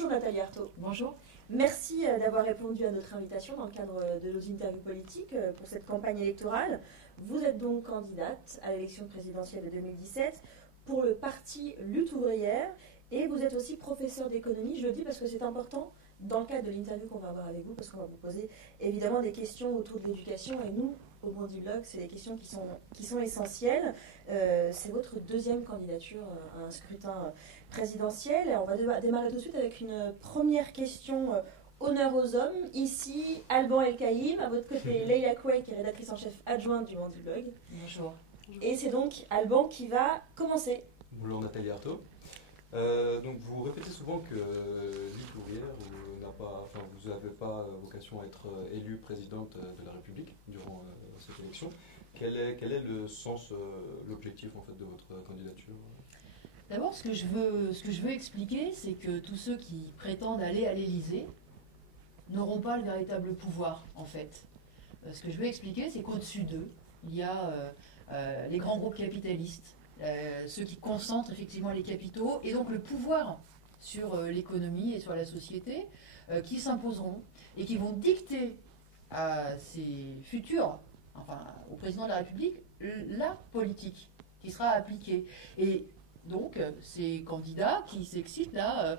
Bonjour Nathalie Arthaud. Bonjour. Merci d'avoir répondu à notre invitation dans le cadre de nos interviews politiques pour cette campagne électorale. Vous êtes donc candidate à l'élection présidentielle de 2017 pour le parti Lutte ouvrière et vous êtes aussi professeur d'économie. Je le dis parce que c'est important dans le cadre de l'interview qu'on va avoir avec vous, parce qu'on va vous poser évidemment des questions autour de l'éducation et nous, au Bondi Blog, c'est des questions qui sont essentielles. C'est votre deuxième candidature à un scrutin présidentiel. On va démarrer tout de suite avec une première question honneur aux hommes. Ici, Alban El-Kaïm, à votre côté, Leila Kouei, qui est rédactrice en chef adjointe du Bondi Blog. Bonjour. Et c'est donc Alban qui va commencer. Bonjour Nathalie Arthaud. Donc vous répétez souvent que Lutte ouvrière vous n'avez pas vocation à être élue présidente de la République durant cette élection. Quel est le sens, l'objectif en fait de votre candidature? D'abord, ce que je veux expliquer, c'est que tous ceux qui prétendent aller à l'Élysée n'auront pas le véritable pouvoir, en fait. Ce que je veux expliquer, c'est qu'au-dessus d'eux, il y a les grands groupes capitalistes, ceux qui concentrent effectivement les capitaux, et donc le pouvoir sur l'économie et sur la société, qui s'imposeront et qui vont dicter à ces futurs, enfin au président de la République, la politique qui sera appliquée. Et donc, ces candidats qui s'excitent là,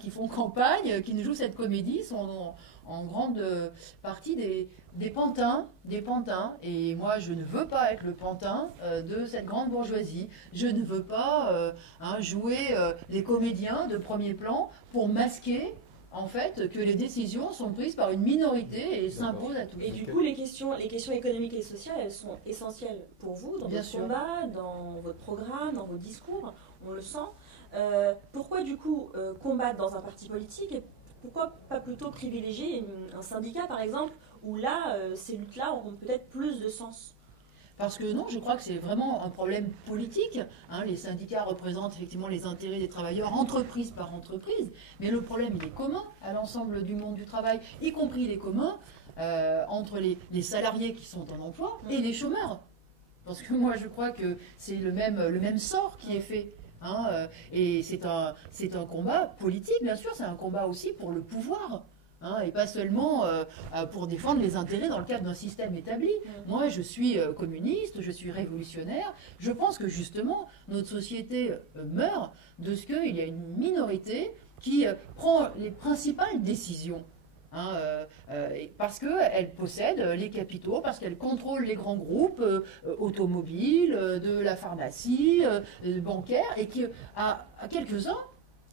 qui font campagne, qui nous jouent cette comédie, sont en grande partie des pantins. Et moi, je ne veux pas être le pantin de cette grande bourgeoisie. Je ne veux pas jouer les comédiens de premier plan pour masquer, en fait, que les décisions sont prises par une minorité et s'imposent à tous. Et du coup, les questions économiques et sociales, elles sont essentielles pour vous, dans votre combat, dans votre programme, dans vos discours, on le sent. Pourquoi, du coup, combattre dans un parti politique et pourquoi pas plutôt privilégier un syndicat, par exemple, où là, ces luttes-là auront peut-être plus de sens? Parce que non, je crois que c'est vraiment un problème politique. Les syndicats représentent effectivement les intérêts des travailleurs, entreprise par entreprise. Mais le problème, il est commun à l'ensemble du monde du travail, y compris il est commun entre les salariés qui sont en emploi et les chômeurs. Parce que moi, je crois que c'est le même sort qui est fait. Et c'est un combat politique, bien sûr, c'est un combat aussi pour le pouvoir. Et pas seulement pour défendre les intérêts dans le cadre d'un système établi. Moi, je suis communiste, je suis révolutionnaire. Je pense que justement, notre société meurt de ce qu'il y a une minorité qui prend les principales décisions. Parce qu'elle possède les capitaux, parce qu'elle contrôle les grands groupes automobiles, de la pharmacie, bancaire, et qu'à quelques-uns,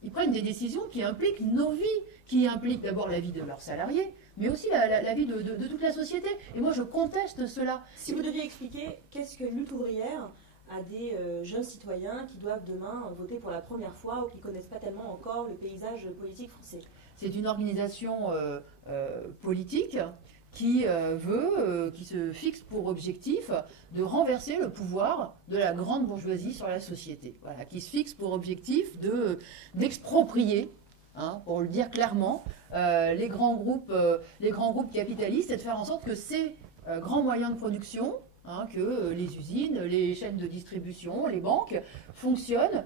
ils prennent des décisions qui impliquent nos vies, qui impliquent d'abord la vie de leurs salariés, mais aussi la vie de toute la société. Et moi, je conteste cela. Si vous deviez expliquer qu'est-ce que Lutte ouvrière à des jeunes citoyens qui doivent demain voter pour la première fois ou qui ne connaissent pas tellement encore le paysage politique français. C'est une organisation politique qui qui se fixe pour objectif de renverser le pouvoir de la grande bourgeoisie sur la société. Voilà, qui se fixe pour objectif d'exproprier, pour le dire clairement, les grands groupes capitalistes et de faire en sorte que ces grands moyens de production, que les usines, les chaînes de distribution, les banques, fonctionnent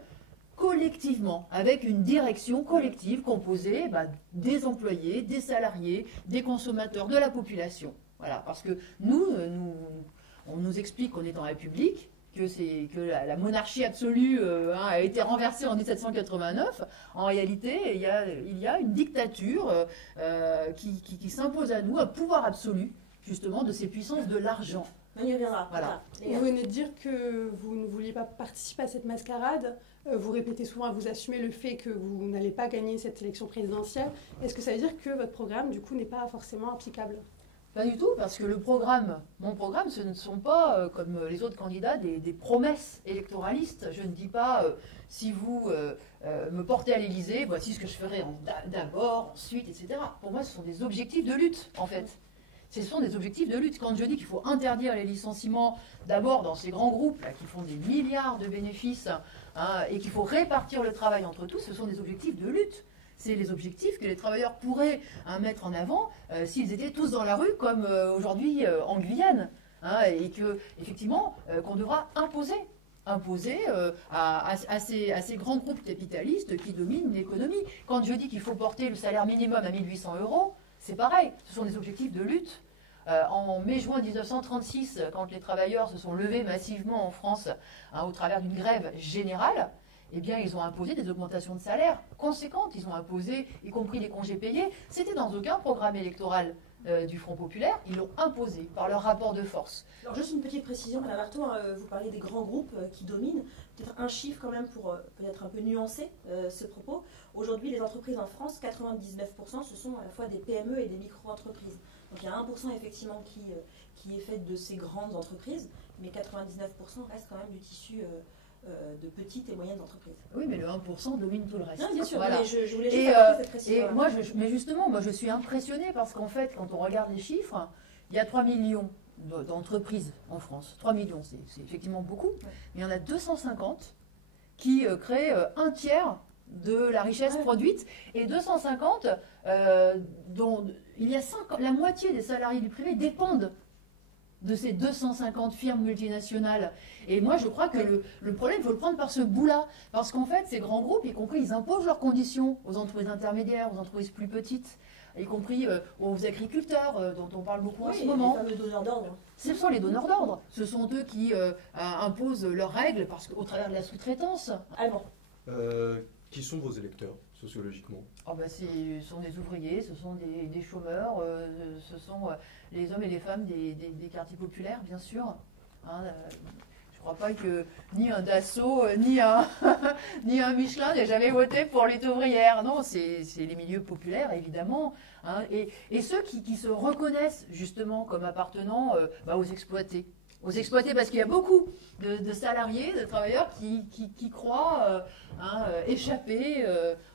collectivement, avec une direction collective composée des employés, des salariés, des consommateurs, de la population. Voilà, parce que on nous explique qu'on est en République, que la monarchie absolue a été renversée en 1789. En réalité, il y a une dictature qui s'impose à nous, un pouvoir absolu, justement, de ces puissances de l'argent. On y reviendra. Voilà. Vous venez de dire que vous ne vouliez pas participer à cette mascarade. Vous répétez souvent, vous assumez le fait que vous n'allez pas gagner cette élection présidentielle. Est-ce que ça veut dire que votre programme, du coup, n'est pas forcément applicable? Pas du tout, parce que mon programme, ce ne sont pas, comme les autres candidats, des promesses électoralistes. Je ne dis pas, si vous me portez à l'Élysée, voici ce que je ferai d'abord, ensuite, etc. Pour moi, ce sont des objectifs de lutte, en fait. Ce sont des objectifs de lutte. Quand je dis qu'il faut interdire les licenciements, d'abord dans ces grands groupes là, qui font des milliards de bénéfices, et qu'il faut répartir le travail entre tous, ce sont des objectifs de lutte. C'est les objectifs que les travailleurs pourraient mettre en avant s'ils étaient tous dans la rue, comme aujourd'hui en Guyane, et que effectivement qu'on devra imposer. imposé à ces grands groupes capitalistes qui dominent l'économie. Quand je dis qu'il faut porter le salaire minimum à 1 800 €, c'est pareil, ce sont des objectifs de lutte. En mai-juin 1936, quand les travailleurs se sont levés massivement en France au travers d'une grève générale, eh bien, ils ont imposé des augmentations de salaire conséquentes. Ils ont imposé, y compris les congés payés. C'était dans aucun programme électoral du Front populaire. Ils l'ont imposé par leur rapport de force. Alors, juste une petite précision, Madame Artaud, vous parlez des grands groupes qui dominent. Peut-être un chiffre quand même pour peut-être un peu nuancer ce propos. Aujourd'hui, les entreprises en France, 99%, ce sont à la fois des PME et des micro-entreprises. Donc il y a 1% effectivement qui est fait de ces grandes entreprises, mais 99% reste quand même du tissu de petites et moyennes entreprises. Oui, mais le 1% domine tout le reste. Non, bien sûr, voilà. mais je voulais juste apporter cette précision. Mais justement, moi je suis impressionnée parce qu'en fait, quand on regarde les chiffres, il y a 3 millions d'entreprises en France. 3 millions, c'est effectivement beaucoup, mais il y en a 250 qui créent un tiers de la richesse produite, et 250 dont il y a la moitié des salariés du privé dépendent de ces 250 firmes multinationales. Et moi, je crois que le problème, il faut le prendre par ce bout-là. Parce qu'en fait, ces grands groupes, y compris, ils imposent leurs conditions aux entreprises intermédiaires, aux entreprises plus petites, y compris aux agriculteurs, dont on parle beaucoup en ce moment. Les fameux donneurs d'ordre. Ce sont les donneurs d'ordre. Ce sont eux qui imposent leurs règles au travers de la sous-traitance. Allemand. Qui sont vos électeurs, sociologiquement? Ce sont des ouvriers, ce sont des chômeurs, ce sont les hommes et les femmes des quartiers populaires, bien sûr. Je ne crois pas que ni un Dassault, ni un Michelin n'ait jamais voté pour lutte ouvrière. Non, c'est les milieux populaires, évidemment. Et ceux qui se reconnaissent justement comme appartenant aux exploités. Aux exploités, parce qu'il y a beaucoup de salariés, de travailleurs qui croient échapper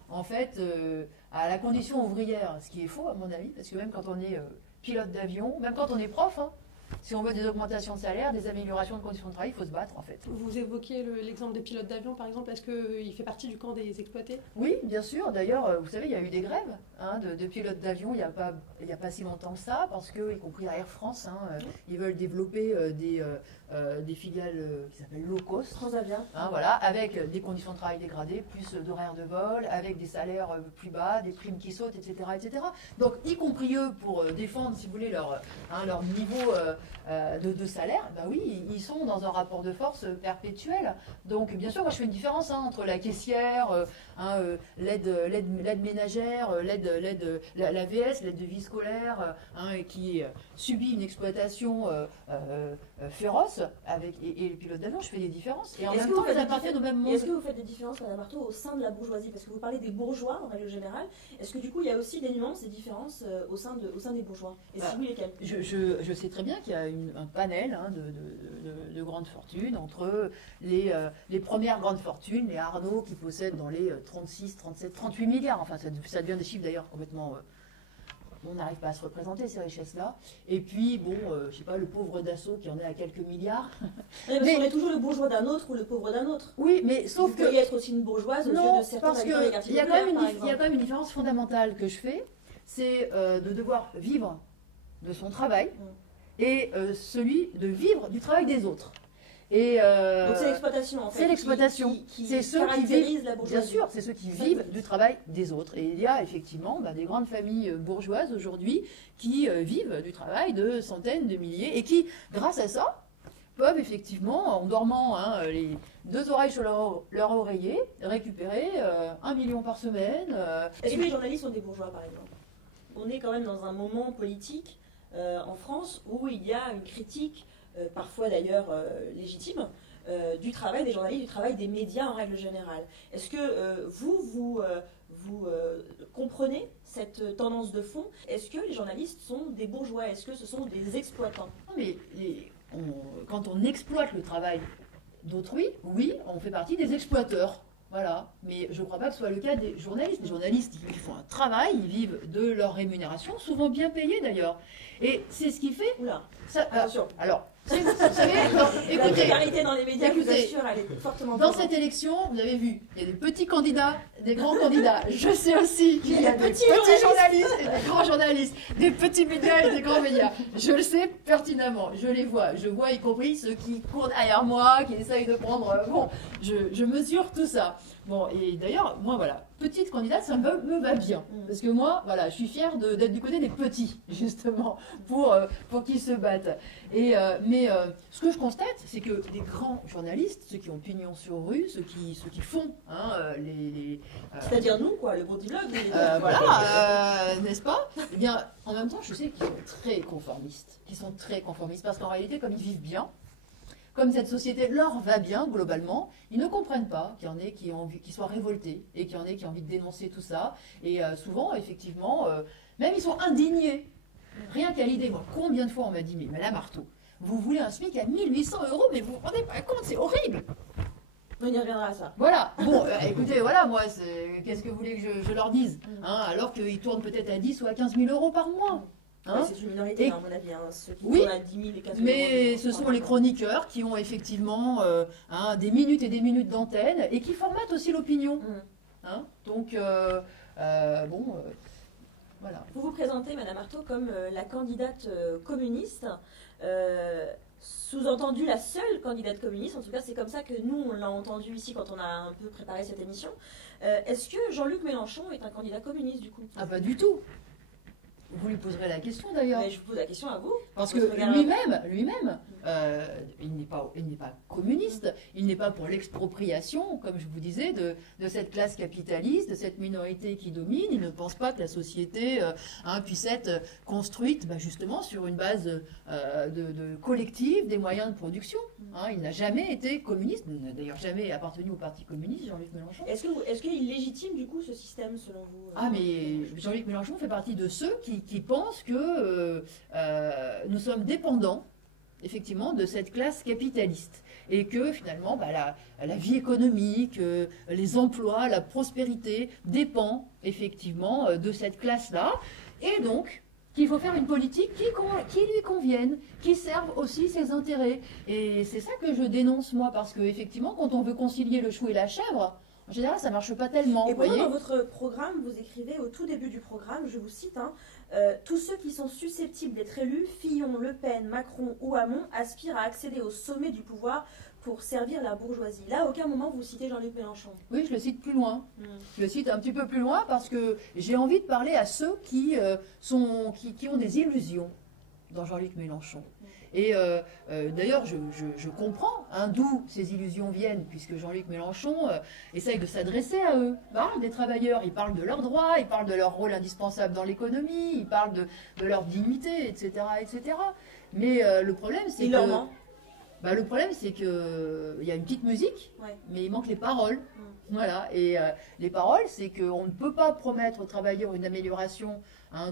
en fait à la condition ouvrière, ce qui est faux à mon avis, parce que même quand on est pilote d'avion, même quand on est prof, si on veut des augmentations de salaire, des améliorations de conditions de travail, il faut se battre en fait. Vous évoquez l'exemple des pilotes d'avion par exemple, est-ce qu'il fait partie du camp des exploités? Oui, bien sûr. D'ailleurs, vous savez, il y a eu des grèves de pilotes d'avion il n'y a pas si longtemps que ça, parce que, y compris à Air France, ils veulent développer des filiales qui s'appellent low cost. Transavia. Voilà, avec des conditions de travail dégradées, plus d'horaires de vol, avec des salaires plus bas, des primes qui sautent, etc., etc. Donc, y compris eux, pour défendre, si vous voulez, leur niveau de salaire, oui, ils sont dans un rapport de force perpétuel. Donc, bien sûr, moi, je fais une différence entre la caissière, l'aide ménagère, la VS, l'aide de vie scolaire, qui subit une exploitation féroce, et les pilotes d'avion, je fais des différences. Et en même temps, ils appartiennent au même monde. Est-ce que vous faites des différences, Madame Artaud, au sein de la bourgeoisie? Parce que vous parlez des bourgeois en règle générale. Est-ce que du coup, il y a aussi des nuances, des différences au sein des bourgeois? Et si oui, lesquelles? Je sais très bien qu'il y a un panel de grandes fortunes entre les premières grandes fortunes, les Arnaud qui possèdent dans les 36, 37, 38 milliards. Enfin, ça devient des chiffres d'ailleurs complètement... on n'arrive pas à se représenter ces richesses-là. Et puis, je sais pas, le pauvre Dassault qui en est à quelques milliards. Parce qu'on est toujours le bourgeois d'un autre ou le pauvre d'un autre. Oui, mais sauf que... Vous pourriez être aussi une bourgeoise aux yeux de certains habitants des quartiers populaires, il y a quand même une différence fondamentale que je fais, c'est de devoir vivre de son travail et celui de vivre du travail des autres. Donc c'est l'exploitation en fait. C'est l'exploitation. C'est ceux qui vivent la bourgeoisie. Bien sûr, c'est ceux qui vivent du travail des autres. Et il y a effectivement des grandes familles bourgeoises aujourd'hui qui vivent du travail de centaines de milliers et qui, grâce à ça, peuvent effectivement, en dormant les deux oreilles sur leur oreiller, récupérer 1 million par semaine. Est-ce que les journalistes sont des bourgeois par exemple? On est quand même dans un moment politique en France où il y a une critique parfois d'ailleurs légitime, du travail des journalistes, du travail des médias en règle générale. Est-ce que vous comprenez cette tendance de fond? Est-ce que les journalistes sont des bourgeois? Est-ce que ce sont des exploitants? Non, mais quand on exploite le travail d'autrui, oui, on fait partie des exploiteurs. Voilà, mais je ne crois pas que ce soit le cas des journalistes. Les journalistes, ils font un travail, ils vivent de leur rémunération, souvent bien payée d'ailleurs. Et c'est ce qui fait... Oula, attention. Alors, Vous savez, La écoutez, précarité dans les médias, je vous écoutez, assure, elle est fortement dans présente. cette élection, vous avez vu, il y a des petits candidats, des grands candidats. Je sais aussi qu'il y a des petits journalistes et des grands journalistes, des petits médias et des grands médias. Je le sais pertinemment, je les vois. Je vois y compris ceux qui courent derrière moi, qui essayent de prendre... Bon, je mesure tout ça. Bon, et d'ailleurs, moi, voilà, petite candidate, ça me va bien. Parce que moi, voilà, je suis fière d'être du côté des petits, justement, pour qu'ils se battent. Mais ce que je constate, c'est que les grands journalistes, ceux qui ont pignon sur rue, ceux qui font, C'est-à-dire nous, quoi, le Bourdilogue. voilà, n'est-ce pas? Eh bien, en même temps, je sais qu'ils sont très conformistes, parce qu'en réalité, comme ils vivent bien, comme cette société leur va bien, globalement, ils ne comprennent pas qu'il y en ait qui soient révoltés et qu'il y en ait qui ont envie de dénoncer tout ça. Et souvent, effectivement, même ils sont indignés. Rien qu'à l'idée, moi, combien de fois on m'a dit, mais Madame Artaud, vous voulez un SMIC à 1800 €, mais vous vous rendez pas compte, c'est horrible. On y reviendra à ça. Voilà, bon, écoutez, voilà, moi, qu'est-ce que vous voulez que je leur dise, hein, alors qu'ils tournent peut-être à 10 ou à 15 000 € par mois. Hein, c'est une minorité, à mon avis, ceux qui oui, tournent à 10 000 et 15 000 mais €. ce sont les chroniqueurs qui ont effectivement des minutes et des minutes d'antenne et qui formatent aussi l'opinion. Hein, donc, voilà. Vous vous présentez, Madame Artaud, comme la candidate communiste, sous-entendu la seule candidate communiste. En tout cas, c'est comme ça que nous, on l'a entendu ici quand on a un peu préparé cette émission. Est-ce que Jean-Luc Mélenchon est un candidat communiste, du coup? Ah, pas du tout. Vous lui poserez la question d'ailleurs. Mais je vous pose la question à vous. Parce que lui-même, il n'est pas communiste, il n'est pas pour l'expropriation, comme je vous disais, de cette classe capitaliste, de cette minorité qui domine. Il ne pense pas que la société puisse être construite justement sur une base de collective des moyens de production. Il n'a jamais été communiste, il n'a d'ailleurs jamais appartenu au Parti communiste, Jean-Luc Mélenchon. Est-ce qu'il légitime du coup ce système selon vous? Ah, mais Jean-Luc Mélenchon fait partie de ceux qui pensent que nous sommes dépendants, effectivement, de cette classe capitaliste. Et que finalement, la vie économique, les emplois, la prospérité dépend effectivement de cette classe-là. Et donc, qu'il faut faire une politique qui lui convienne, qui serve aussi ses intérêts. Et c'est ça que je dénonce, moi, parce qu'effectivement, quand on veut concilier le chou et la chèvre, en général, ça ne marche pas tellement. Et pourtant, dans votre programme, vous écrivez au tout début du programme, je vous cite, tous ceux qui sont susceptibles d'être élus, Fillon, Le Pen, Macron ou Hamon, aspirent à accéder au sommet du pouvoir pour servir la bourgeoisie. Là, à aucun moment, vous citez Jean-Luc Mélenchon. Oui, je le cite plus loin. Je le cite un petit peu plus loin parce que j'ai envie de parler à ceux qui ont des illusions dans Jean-Luc Mélenchon. Et d'ailleurs, je comprends d'où ces illusions viennent, puisque Jean-Luc Mélenchon essaye de s'adresser à eux. Il parle des travailleurs, il parle de leurs droits, il parle de leur rôle indispensable dans l'économie, il parle de leur dignité, etc. etc. Mais le problème, c'est que... le problème, c'est qu'il y a une petite musique, mais il manque les paroles. Voilà. Et les paroles, c'est qu'on ne peut pas promettre aux travailleurs une amélioration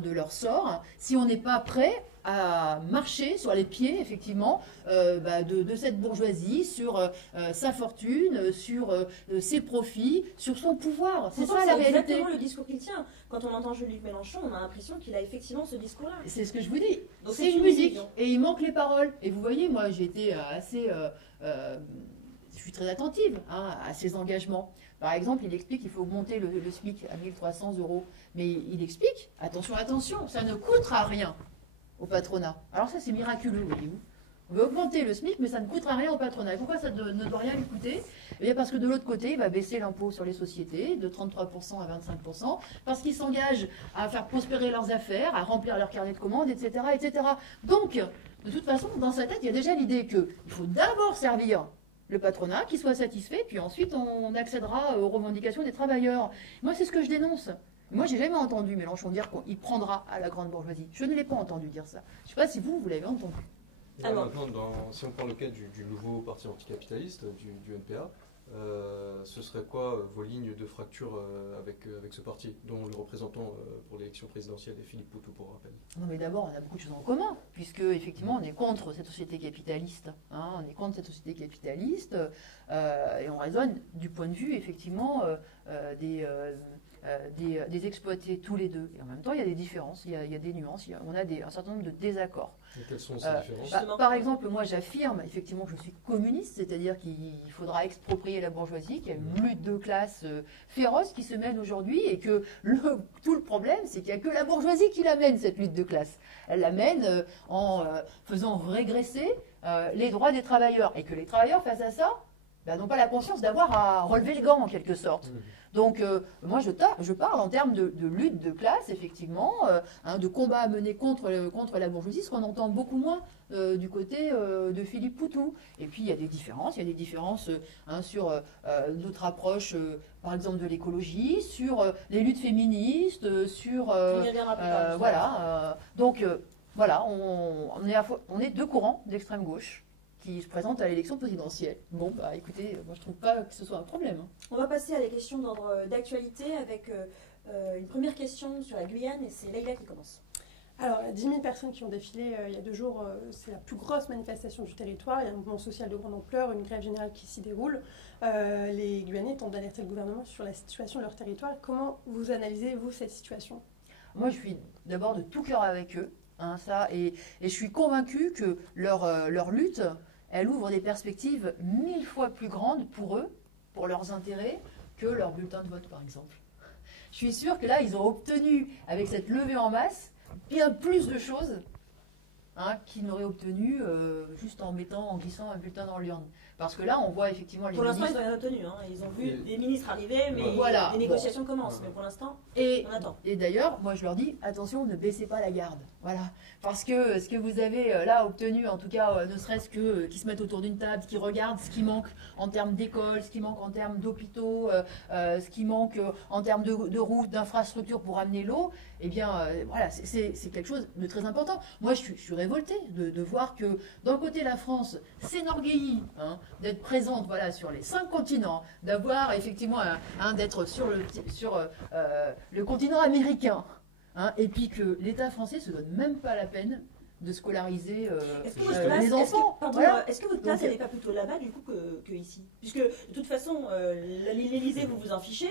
de leur sort si on n'est pas prêt à marcher sur les pieds, effectivement, de cette bourgeoisie, sur sa fortune, sur ses profits, sur son pouvoir. C'est ça la réalité. C'est exactement le discours qu'il tient. Quand on entend Jean-Luc Mélenchon, on a l'impression qu'il a effectivement ce discours-là. C'est ce que je vous dis. C'est une musique. Et il manque les paroles. Et vous voyez, moi, j'ai été assez... je suis très attentive à ses engagements. Par exemple, il explique qu'il faut augmenter le SMIC à 1 300 €. Mais il explique, attention, ça ne coûtera rien au patronat. Alors ça, c'est miraculeux, voyez-vous. On veut augmenter le SMIC, mais ça ne coûtera rien au patronat. Et pourquoi ça ne doit rien lui coûter? Eh bien parce que de l'autre côté, il va baisser l'impôt sur les sociétés de 33% à 25%, parce qu'ils s'engagent à faire prospérer leurs affaires, à remplir leur carnet de commandes, etc., etc. Donc, de toute façon, dans sa tête, il y a déjà l'idée qu'il faut d'abord servir le patronat, qui soit satisfait, puis ensuite on accédera aux revendications des travailleurs. Moi, c'est ce que je dénonce. Moi, j'ai jamais entendu Mélenchon dire qu'il prendra à la grande bourgeoisie. Je ne l'ai pas entendu dire ça. Je ne sais pas si vous l'avez entendu. Alors, maintenant, si on prend le cas du nouveau parti anticapitaliste, du NPA, ce serait quoi vos lignes de fracture avec ce parti, dont le représentant pour l'élection présidentielle est Philippe Poutou, pour rappel? Non, mais d'abord, on a beaucoup de choses en commun, puisque effectivement, on est contre cette société capitaliste. On est contre cette société capitaliste, et on raisonne du point de vue, effectivement, des exploités tous les deux. Et en même temps, il y a des différences, il y a des nuances, on a un certain nombre de désaccords. Et quelles sont ces différences? Par exemple, moi j'affirme effectivement que je suis communiste, c'est-à-dire qu'il faudra exproprier la bourgeoisie, qu'il y a une lutte de classe féroce qui se mène aujourd'hui et que tout le problème, c'est qu'il n'y a que la bourgeoisie qui l'amène, cette lutte de classe. Elle l'amène en faisant régresser les droits des travailleurs et que les travailleurs face à ça n'ont pas la conscience d'avoir à relever le gant en quelque sorte. Donc moi je parle en termes de lutte de classe, effectivement, de combat à mener contre la bourgeoisie, ce qu'on entend beaucoup moins du côté de Philippe Poutou. Et puis il y a des différences sur notre approche, par exemple de l'écologie, sur les luttes féministes, sur... voilà, on est deux courants d'extrême gauche qui se présentent à l'élection présidentielle. Bon, bah écoutez, moi je trouve pas que ce soit un problème. On va passer à des questions d'ordre d'actualité avec une première question sur la Guyane et c'est Leïla qui commence. Alors, 10 000 personnes qui ont défilé il y a 2 jours, c'est la plus grosse manifestation du territoire. Il y a un mouvement social de grande ampleur, une grève générale qui s'y déroule. Les Guyanais tentent d'alerter le gouvernement sur la situation de leur territoire. Comment vous analysez-vous cette situation? Moi, je suis d'abord de tout cœur avec eux, et je suis convaincue que leur lutte, elle ouvre des perspectives 1000 fois plus grandes pour eux, pour leurs intérêts, que leur bulletin de vote, par exemple. Je suis sûre que là, ils ont obtenu, avec cette levée en masse, bien plus de choses qu'ils n'auraient obtenu juste en glissant un bulletin dans l'urne. Parce que là, on voit effectivement les Pour l'instant, ministres... ils n'ont rien obtenu. Ils ont vu des ministres arriver, mais les négociations commencent. Mais pour l'instant, on attend. Et d'ailleurs, moi, je leur dis, attention, ne baissez pas la garde. Voilà. Parce que ce que vous avez là obtenu, en tout cas, ne serait-ce que qu'ils se mettent autour d'une table, qu'ils regardent ce qui manque en termes d'écoles, ce qui manque en termes d'hôpitaux, ce qui manque en termes de routes, d'infrastructures pour amener l'eau, eh bien, voilà, c'est quelque chose de très important. Moi, je suis révoltée de voir que, d'un côté, la France s'énorgueillit d'être présente sur les 5 continents, d'avoir effectivement d'être sur le continent américain, et puis que l'État français se donne même pas la peine de scolariser les enfants. Est-ce que votre place, elle n'est pas plutôt là-bas, du coup, que ici? Puisque, de toute façon, l'Élysée, vous vous en fichez,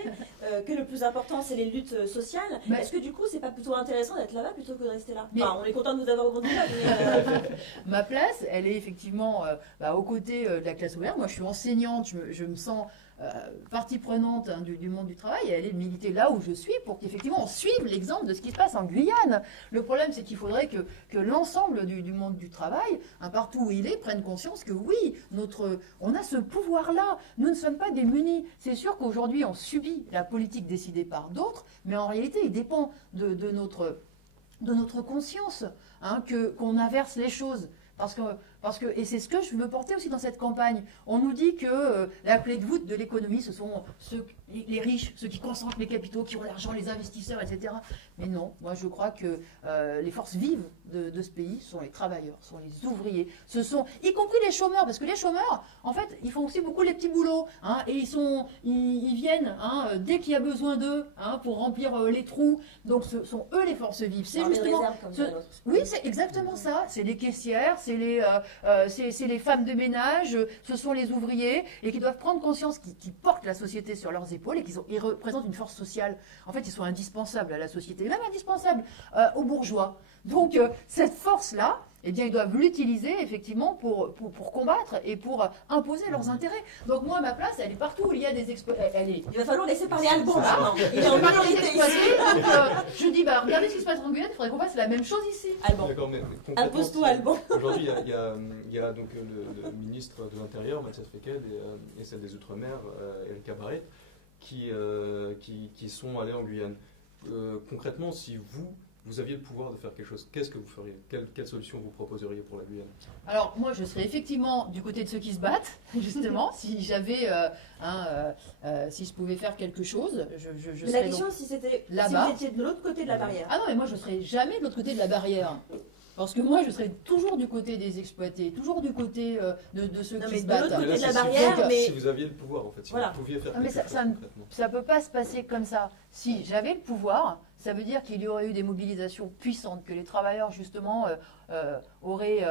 que le plus important, c'est les luttes sociales. Est-ce que, du coup, c'est pas plutôt intéressant d'être là-bas plutôt que de rester là? On est content de vous avoir au candidat, mais... Ma place, elle est effectivement aux côtés de la classe ouvrière. Moi, je suis enseignante, je me sens... partie prenante du monde du travail, et elle est de militer là où je suis pour qu'effectivement on suive l'exemple de ce qui se passe en Guyane. Le problème, c'est qu'il faudrait que l'ensemble du monde du travail, partout où il est, prenne conscience que oui, on a ce pouvoir-là. Nous ne sommes pas démunis. C'est sûr qu'aujourd'hui on subit la politique décidée par d'autres, mais en réalité il dépend de notre conscience qu'on inverse les choses. Et c'est ce que je veux porter aussi dans cette campagne. On nous dit que la clé de voûte de l'économie, ce sont les riches, ceux qui concentrent les capitaux, qui ont l'argent, les investisseurs, etc. Mais non, moi je crois que les forces vives de ce pays sont les travailleurs, sont les ouvriers, ce sont, y compris les chômeurs, parce que les chômeurs, en fait, ils font aussi beaucoup les petits boulots, et ils viennent dès qu'il y a besoin d'eux pour remplir les trous. Donc ce sont eux les forces vives. C'est justement, oui, c'est exactement ça. C'est les caissières, c'est les femmes de ménage, ce sont les ouvriers, et qui doivent prendre conscience qu'ils portent la société sur leurs épaules et qu'ils représentent une force sociale. En fait, ils sont indispensables à la société, même indispensables aux bourgeois. Donc, cette force-là, eh bien, ils doivent l'utiliser effectivement pour combattre et pour imposer leurs intérêts. Donc moi, ma place, elle est partout où il y a des exploités. Il va falloir laisser parler Alban. Il est en train de les exploiter. Donc je dis, regardez ce qui se passe en Guyane, il faudrait qu'on fasse la même chose ici. Alban. D'accord, mais impose-toi, Alban. Aujourd'hui, il y a donc le ministre de l'Intérieur, Mathias Fekl, et celle des Outre-mer, Éric Cabaret, qui sont allés en Guyane. Concrètement, si vous aviez le pouvoir de faire quelque chose, qu'est-ce que vous feriez? Quelle solution vous proposeriez pour la Guyane? Alors moi, je serais effectivement du côté de ceux qui se battent, justement. Si j'avais, si je pouvais faire quelque chose, je mais serais la question, si vous étiez de l'autre côté de la barrière. Ah non, mais moi, je serais jamais de l'autre côté de la barrière. Parce que moi, je serais toujours du côté des exploités, toujours du côté de ceux qui se battent. De l'autre côté de la barrière, si vous aviez le pouvoir, en fait, si vous pouviez faire quelque chose concrètement. Ça ne peut pas se passer comme ça. Si j'avais le pouvoir, ça veut dire qu'il y aurait eu des mobilisations puissantes, que les travailleurs, justement, auraient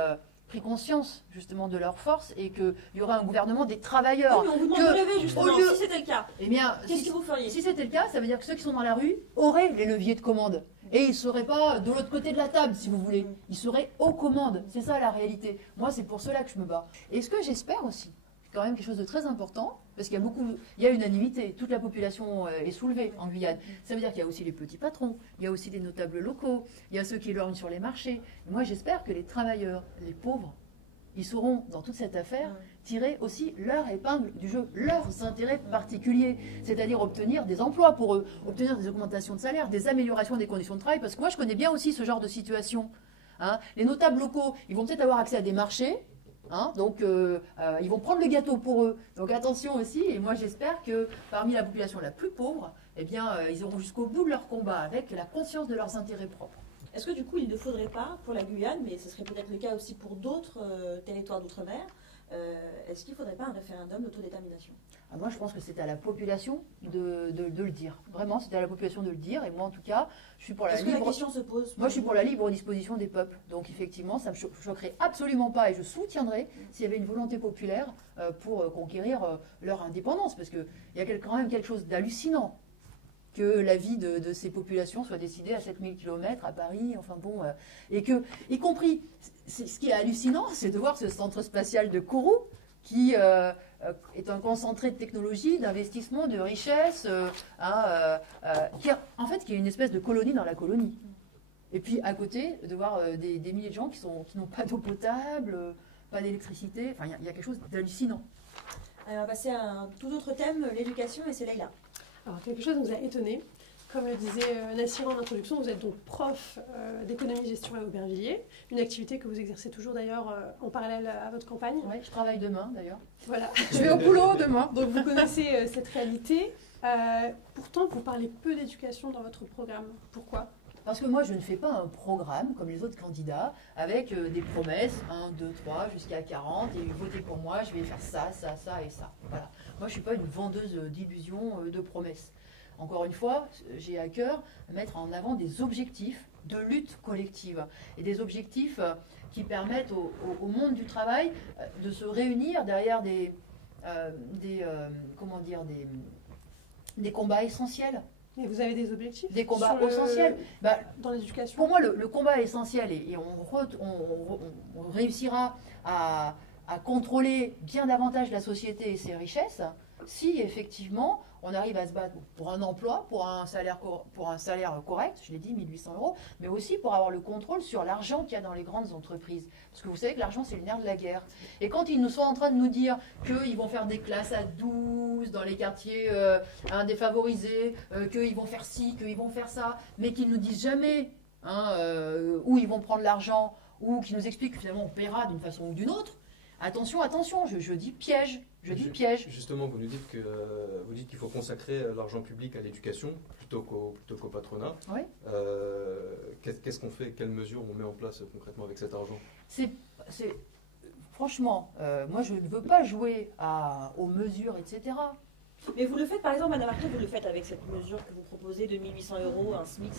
pris conscience justement de leur force et qu'il y aurait un gouvernement des travailleurs. Oui, mais on vous demande de lever justement, si c'était le cas. Eh bien, qu'est-ce que vous feriez? Si c'était le cas, ça veut dire que ceux qui sont dans la rue auraient les leviers de commande. Et ils ne seraient pas de l'autre côté de la table, si vous voulez. Ils seraient aux commandes. C'est ça la réalité. Moi, c'est pour cela que je me bats. Et ce que j'espère aussi, c'est quand même quelque chose de très important, parce qu'il y a il y a unanimité. Toute la population est soulevée en Guyane. Ça veut dire qu'il y a aussi les petits patrons, il y a aussi des notables locaux, il y a ceux qui lorgnent sur les marchés. Et moi, j'espère que les travailleurs, les pauvres, ils sauront, dans toute cette affaire, tirer aussi leur épingle du jeu, leurs intérêts particuliers, c'est-à-dire obtenir des emplois pour eux, obtenir des augmentations de salaire, des améliorations des conditions de travail, parce que moi, je connais bien aussi ce genre de situation. Hein. Les notables locaux, ils vont peut-être avoir accès à des marchés, hein, donc ils vont prendre le gâteau pour eux. Donc attention aussi, et moi j'espère que parmi la population la plus pauvre, eh bien, ils iront jusqu'au bout de leur combat avec la conscience de leurs intérêts propres. Est-ce que du coup, il ne faudrait pas, pour la Guyane, mais ce serait peut-être le cas aussi pour d'autres territoires d'outre-mer, est-ce qu'il ne faudrait pas un référendum d'autodétermination? Moi, je pense que c'est à la population de le dire. Vraiment, c'est à la population de le dire. Et moi, en tout cas, je suis pour la libre... Est-ce que la question se pose? Moi, je suis pour la libre disposition des peuples. Donc, effectivement, ça ne me choquerait absolument pas. Et je soutiendrais s'il y avait une volonté populaire pour conquérir leur indépendance. Parce qu'il y a quand même quelque chose d'hallucinant que la vie de ces populations soit décidée à 7000 km à Paris, enfin bon, et que, y compris, ce qui est hallucinant, c'est de voir ce centre spatial de Kourou, qui est un concentré de technologie, d'investissement, de richesse, qui est une espèce de colonie dans la colonie. Et puis à côté, de voir des milliers de gens qui n'ont pas d'eau potable, pas d'électricité, enfin il y a quelque chose d'hallucinant. Alors, on va passer à un tout autre thème, l'éducation, et c'est Leïla. Alors, quelque chose nous a étonnés. Comme le disait Nassira en introduction, vous êtes donc prof d'économie-gestion à Aubervilliers, une activité que vous exercez toujours d'ailleurs en parallèle à votre campagne. Oui, je travaille demain d'ailleurs. Voilà, je vais au boulot demain. Donc vous connaissez cette réalité. Pourtant, vous parlez peu d'éducation dans votre programme. Pourquoi ? Parce que moi, je ne fais pas un programme comme les autres candidats avec des promesses, 1, 2, 3, jusqu'à 40, et votez pour moi, je vais faire ça, ça, ça et ça. Voilà. Moi, je ne suis pas une vendeuse d'illusions, de promesses. Encore une fois, j'ai à cœur de mettre en avant des objectifs de lutte collective et des objectifs qui permettent au monde du travail de se réunir derrière des combats essentiels. Et vous avez des objectifs? Des combats essentiels. Dans l'éducation? Pour moi, le combat essentiel, et on réussira à contrôler bien davantage la société et ses richesses, si effectivement on arrive à se battre pour un emploi, pour un salaire correct, je l'ai dit, 1 800 €, mais aussi pour avoir le contrôle sur l'argent qu'il y a dans les grandes entreprises. Parce que vous savez que l'argent, c'est le nerf de la guerre. Et quand ils nous sont en train de nous dire qu'ils vont faire des classes à 12 dans les quartiers défavorisés, qu'ils vont faire ci, qu'ils vont faire ça, mais qu'ils ne nous disent jamais où ils vont prendre l'argent, ou qu'ils nous expliquent que finalement on paiera d'une façon ou d'une autre, attention, je dis piège. Je dis piège. Justement, vous dites qu'il faut consacrer l'argent public à l'éducation plutôt qu'au patronat. Oui. Qu'est-ce qu'on fait? Quelles mesures on met en place concrètement avec cet argent? Franchement, moi je ne veux pas jouer aux mesures, etc. Mais vous le faites, par exemple, Madame Artaud, vous le faites avec cette mesure que vous proposez de 1 800 €, un SMIC,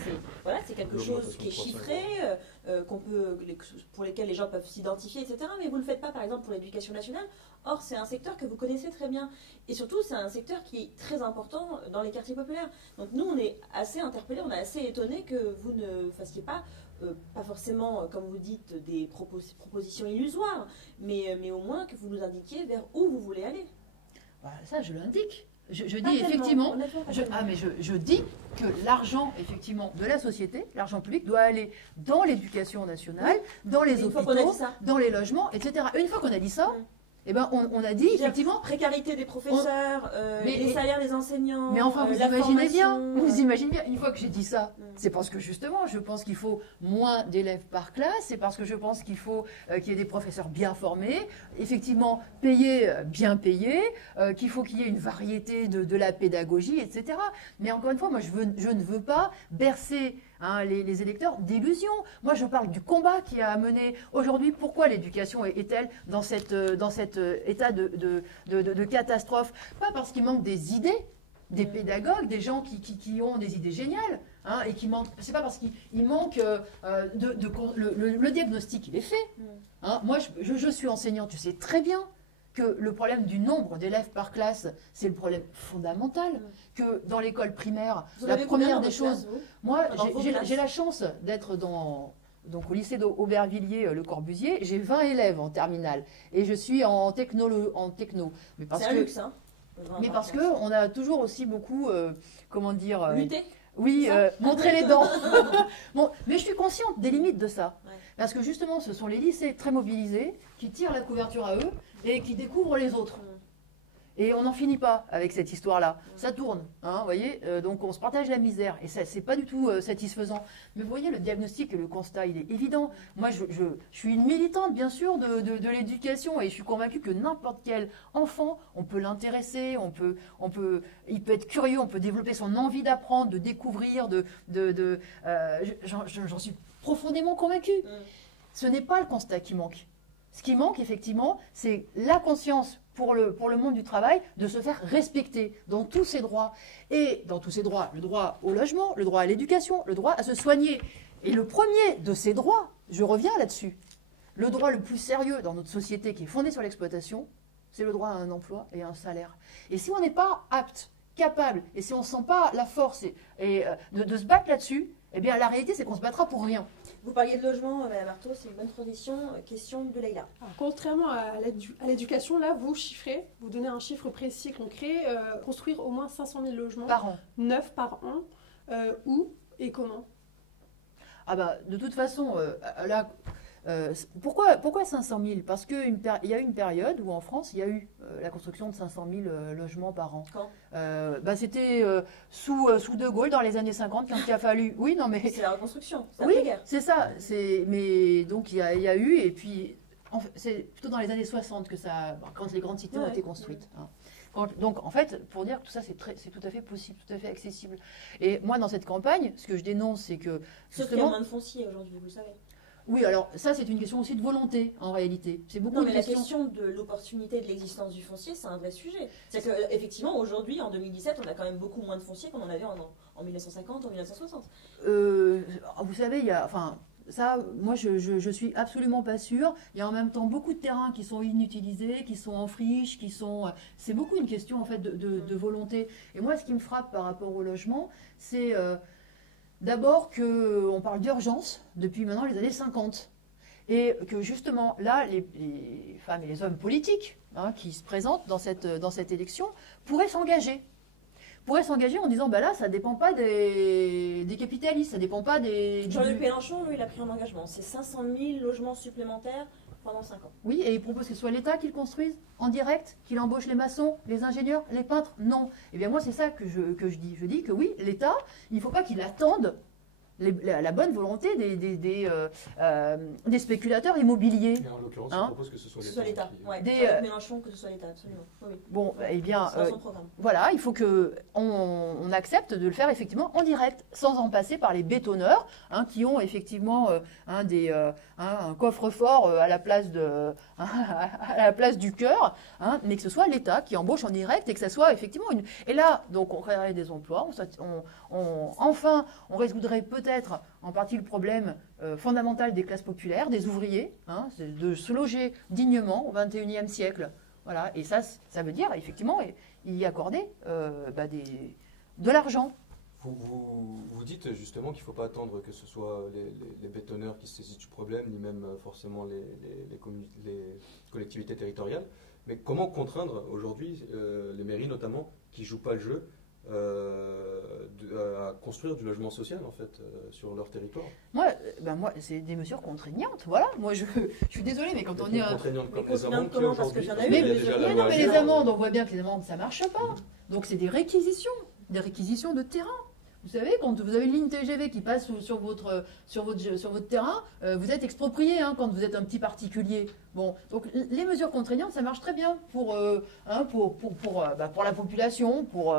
c'est quelque chose qui est chiffré, pour lesquels les gens peuvent s'identifier, etc. Mais vous ne le faites pas, par exemple, pour l'éducation nationale. Or, c'est un secteur que vous connaissez très bien. Et surtout, c'est un secteur qui est très important dans les quartiers populaires. Donc nous, on est assez interpellés, on est assez étonnés que vous ne fassiez pas forcément, comme vous dites, des propositions illusoires, mais au moins que vous nous indiquiez vers où vous voulez aller. Ça, je l'indique. Je dis effectivement, je dis que l'argent effectivement de la société, l'argent public doit aller dans l'éducation nationale, dans les hôpitaux, dans les logements, etc. Une fois qu'on a dit ça, eh ben on a dit effectivement précarité des professeurs, les salaires des enseignants. Mais enfin, vous imaginez bien, une fois que j'ai dit ça, c'est parce que justement, je pense qu'il faut moins d'élèves par classe, c'est parce que je pense qu'il faut qu'il y ait des professeurs bien formés, effectivement bien payés, qu'il faut qu'il y ait une variété de la pédagogie, etc. Mais encore une fois, moi, je ne veux pas bercer les électeurs d'illusions. Moi, je parle du combat qui a mené aujourd'hui. Pourquoi l'éducation est-elle dans cet état de catastrophe? Pas parce qu'il manque des idées, des pédagogues, des gens qui ont des idées géniales. hein, et qui manque, c'est pas parce qu'il manque le diagnostic, il est fait. Hein. Moi, je suis enseignante, tu sais très bien que le problème du nombre d'élèves par classe, c'est le problème fondamental, que dans l'école primaire, la première des choses... Moi, j'ai la chance d'être donc au lycée d'Aubervilliers, Le Corbusier, j'ai 20 élèves en terminale, et je suis en techno. C'est un luxe, hein. Mais parce qu'on a toujours aussi beaucoup, lutter. Oui, montrer les dents. Bon, mais je suis consciente des limites de ça. Ouais. Parce que justement, ce sont les lycées très mobilisés qui tirent la couverture à eux et qui découvrent les autres. Et on n'en finit pas avec cette histoire-là. Ça tourne, hein, vous voyez. Donc on se partage la misère et ça, c'est pas du tout satisfaisant. Mais vous voyez, le diagnostic et le constat, il est évident. Moi, je suis une militante, bien sûr, de l'éducation et je suis convaincue que n'importe quel enfant, on peut l'intéresser, il peut être curieux, on peut développer son envie d'apprendre, de découvrir, j'en suis profondément convaincue. Ce n'est pas le constat qui manque. Ce qui manque, effectivement, c'est la conscience pour le monde du travail de se faire respecter dans tous ses droits. Et dans tous ses droits, le droit au logement, le droit à l'éducation, le droit à se soigner. Et le premier de ces droits, je reviens là-dessus, le droit le plus sérieux dans notre société qui est fondé sur l'exploitation, c'est le droit à un emploi et à un salaire. Et si on n'est pas apte, capable, et si on ne sent pas la force de se battre là-dessus, eh bien la réalité c'est qu'on se battra pour rien. Vous parliez de logement, Madame Artaud, c'est une bonne transition. Question de Leïla. Alors, contrairement à l'éducation, là, vous chiffrez, vous donnez un chiffre précis, concret, construire au moins 500 000 logements Par an. 9 par an. Où et comment? Ah bah, de toute façon, là, pourquoi 500 000? Parce qu'il y a eu une période où en France, il y a eu la construction de 500 000 logements par an. Quand c'était sous De Gaulle dans les années 50 quand il a fallu... Oui, non mais... C'est la reconstruction, c'est oui, l'après-guerre. c'est ça. Mais donc il y a eu, et puis c'est plutôt dans les années 60 que ça... quand les grandes cités ont été construites. Hein. Donc en fait, pour dire que tout ça c'est tout à fait possible, tout à fait accessible. Et moi dans cette campagne, ce que je dénonce, c'est que... Sauf qu'il y a moins de foncier aujourd'hui, vous le savez. Oui, alors ça c'est une question aussi de volonté en réalité. C'est beaucoup la question de l'opportunité de l'existence du foncier, c'est un vrai sujet. C'est qu'effectivement aujourd'hui, en 2017, on a quand même beaucoup moins de foncier qu'on en avait en 1950, en 1960. Vous savez, ça, moi je suis absolument pas sûre. Il y a en même temps beaucoup de terrains qui sont inutilisés, qui sont en friche, c'est beaucoup une question en fait de volonté. Et moi ce qui me frappe par rapport au logement, c'est... D'abord qu'on parle d'urgence depuis maintenant les années 50. Et que justement, là, les femmes et les hommes politiques qui se présentent dans cette élection pourraient s'engager. En disant, là, ça ne dépend pas des capitalistes, ça ne dépend pas des... Jean-Luc Mélenchon, lui, il a pris un engagement. C'est 500 000 logements supplémentaires pendant 5 ans. Oui, et il propose que ce soit l'État qui le construise en direct, qu'il embauche les maçons, les ingénieurs, les peintres. Non. Eh bien moi, c'est ça que je dis. Je dis que oui, l'État, il ne faut pas qu'il attende la bonne volonté des spéculateurs immobiliers. Mais en l'occurrence, il propose que ce soit l'État. Ouais. Jean-Luc Mélenchon, que ce soit l'État, absolument. Oui. Bon, eh bien, c'est dans son programme. Voilà, il faut qu'on accepte de le faire effectivement en direct, sans en passer par les bétonneurs, qui ont effectivement un coffre-fort à la place du cœur, mais que ce soit l'État qui embauche en direct et que ça soit effectivement une... Et là, donc, on créerait des emplois, enfin, on résoudrait peut-être en partie le problème fondamental des classes populaires, des ouvriers, de se loger dignement au XXIe siècle. Voilà. Et ça veut dire effectivement y accorder de l'argent. Vous dites justement qu'il ne faut pas attendre que ce soit les bétonneurs qui se saisissent du problème, ni même forcément les collectivités territoriales. Mais comment contraindre aujourd'hui les mairies notamment qui ne jouent pas le jeu à construire du logement social en fait sur leur territoire? Moi, c'est des mesures contraignantes. Voilà. Moi, je suis désolée, mais quand on est contraignantes comme les amendes comment parce que j'en ai eu. Mais les amendes, on voit bien que les amendes, ça marche pas. Donc c'est des réquisitions de terrain. Vous savez, quand vous avez une ligne TGV qui passe sur votre terrain, vous êtes exproprié quand vous êtes un petit particulier. Bon, donc les mesures contraignantes, ça marche très bien pour la population, pour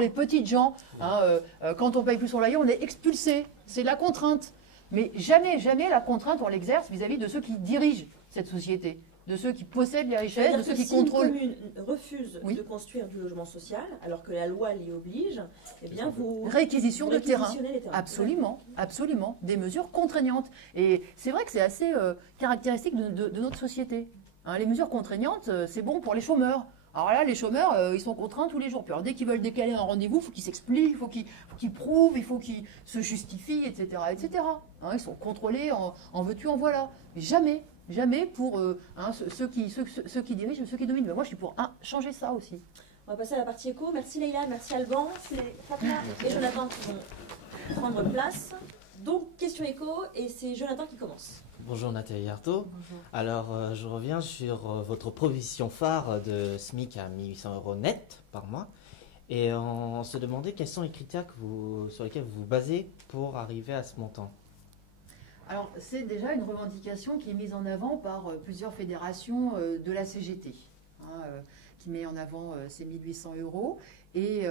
les petites gens. Quand on paye plus son loyer, on est expulsé. C'est de la contrainte. Mais jamais la contrainte, on l'exerce vis-à-vis de ceux qui dirigent cette société. de ceux qui possèdent les richesses, C'est-à-dire de ceux que qui si une contrôlent. commune refuse Oui. de construire du logement social, alors que la loi l'y oblige, eh bien vous Réquisition de terrain. réquisitionnez les terrains. Absolument, absolument. Des mesures contraignantes. Et c'est vrai que c'est assez caractéristique de notre société. Hein, les mesures contraignantes, c'est bon pour les chômeurs. Alors là, les chômeurs, ils sont contraints tous les jours. Puis alors, dès qu'ils veulent décaler un rendez-vous, il faut qu'ils s'expliquent, il faut qu'ils prouvent, il faut qu'ils se justifient, etc. etc. Hein, ils sont contrôlés en veux-tu, en voilà. Mais jamais pour ceux qui dirigent, ceux qui dominent. Mais moi, je suis pour changer ça aussi. On va passer à la partie éco. Merci Leïla, merci Alban. C'est Fatma et Jonathan qui vont prendre place. Donc, question éco, et c'est Jonathan qui commence. Bonjour Nathalie Artaud. Alors, je reviens sur votre proposition phare de SMIC à 1 800 € net par mois. Et on se demandait quels sont les critères sur lesquels vous vous basez pour arriver à ce montant. Alors, c'est déjà une revendication qui est mise en avant par plusieurs fédérations de la CGT, qui met en avant ces 1 800 €. Et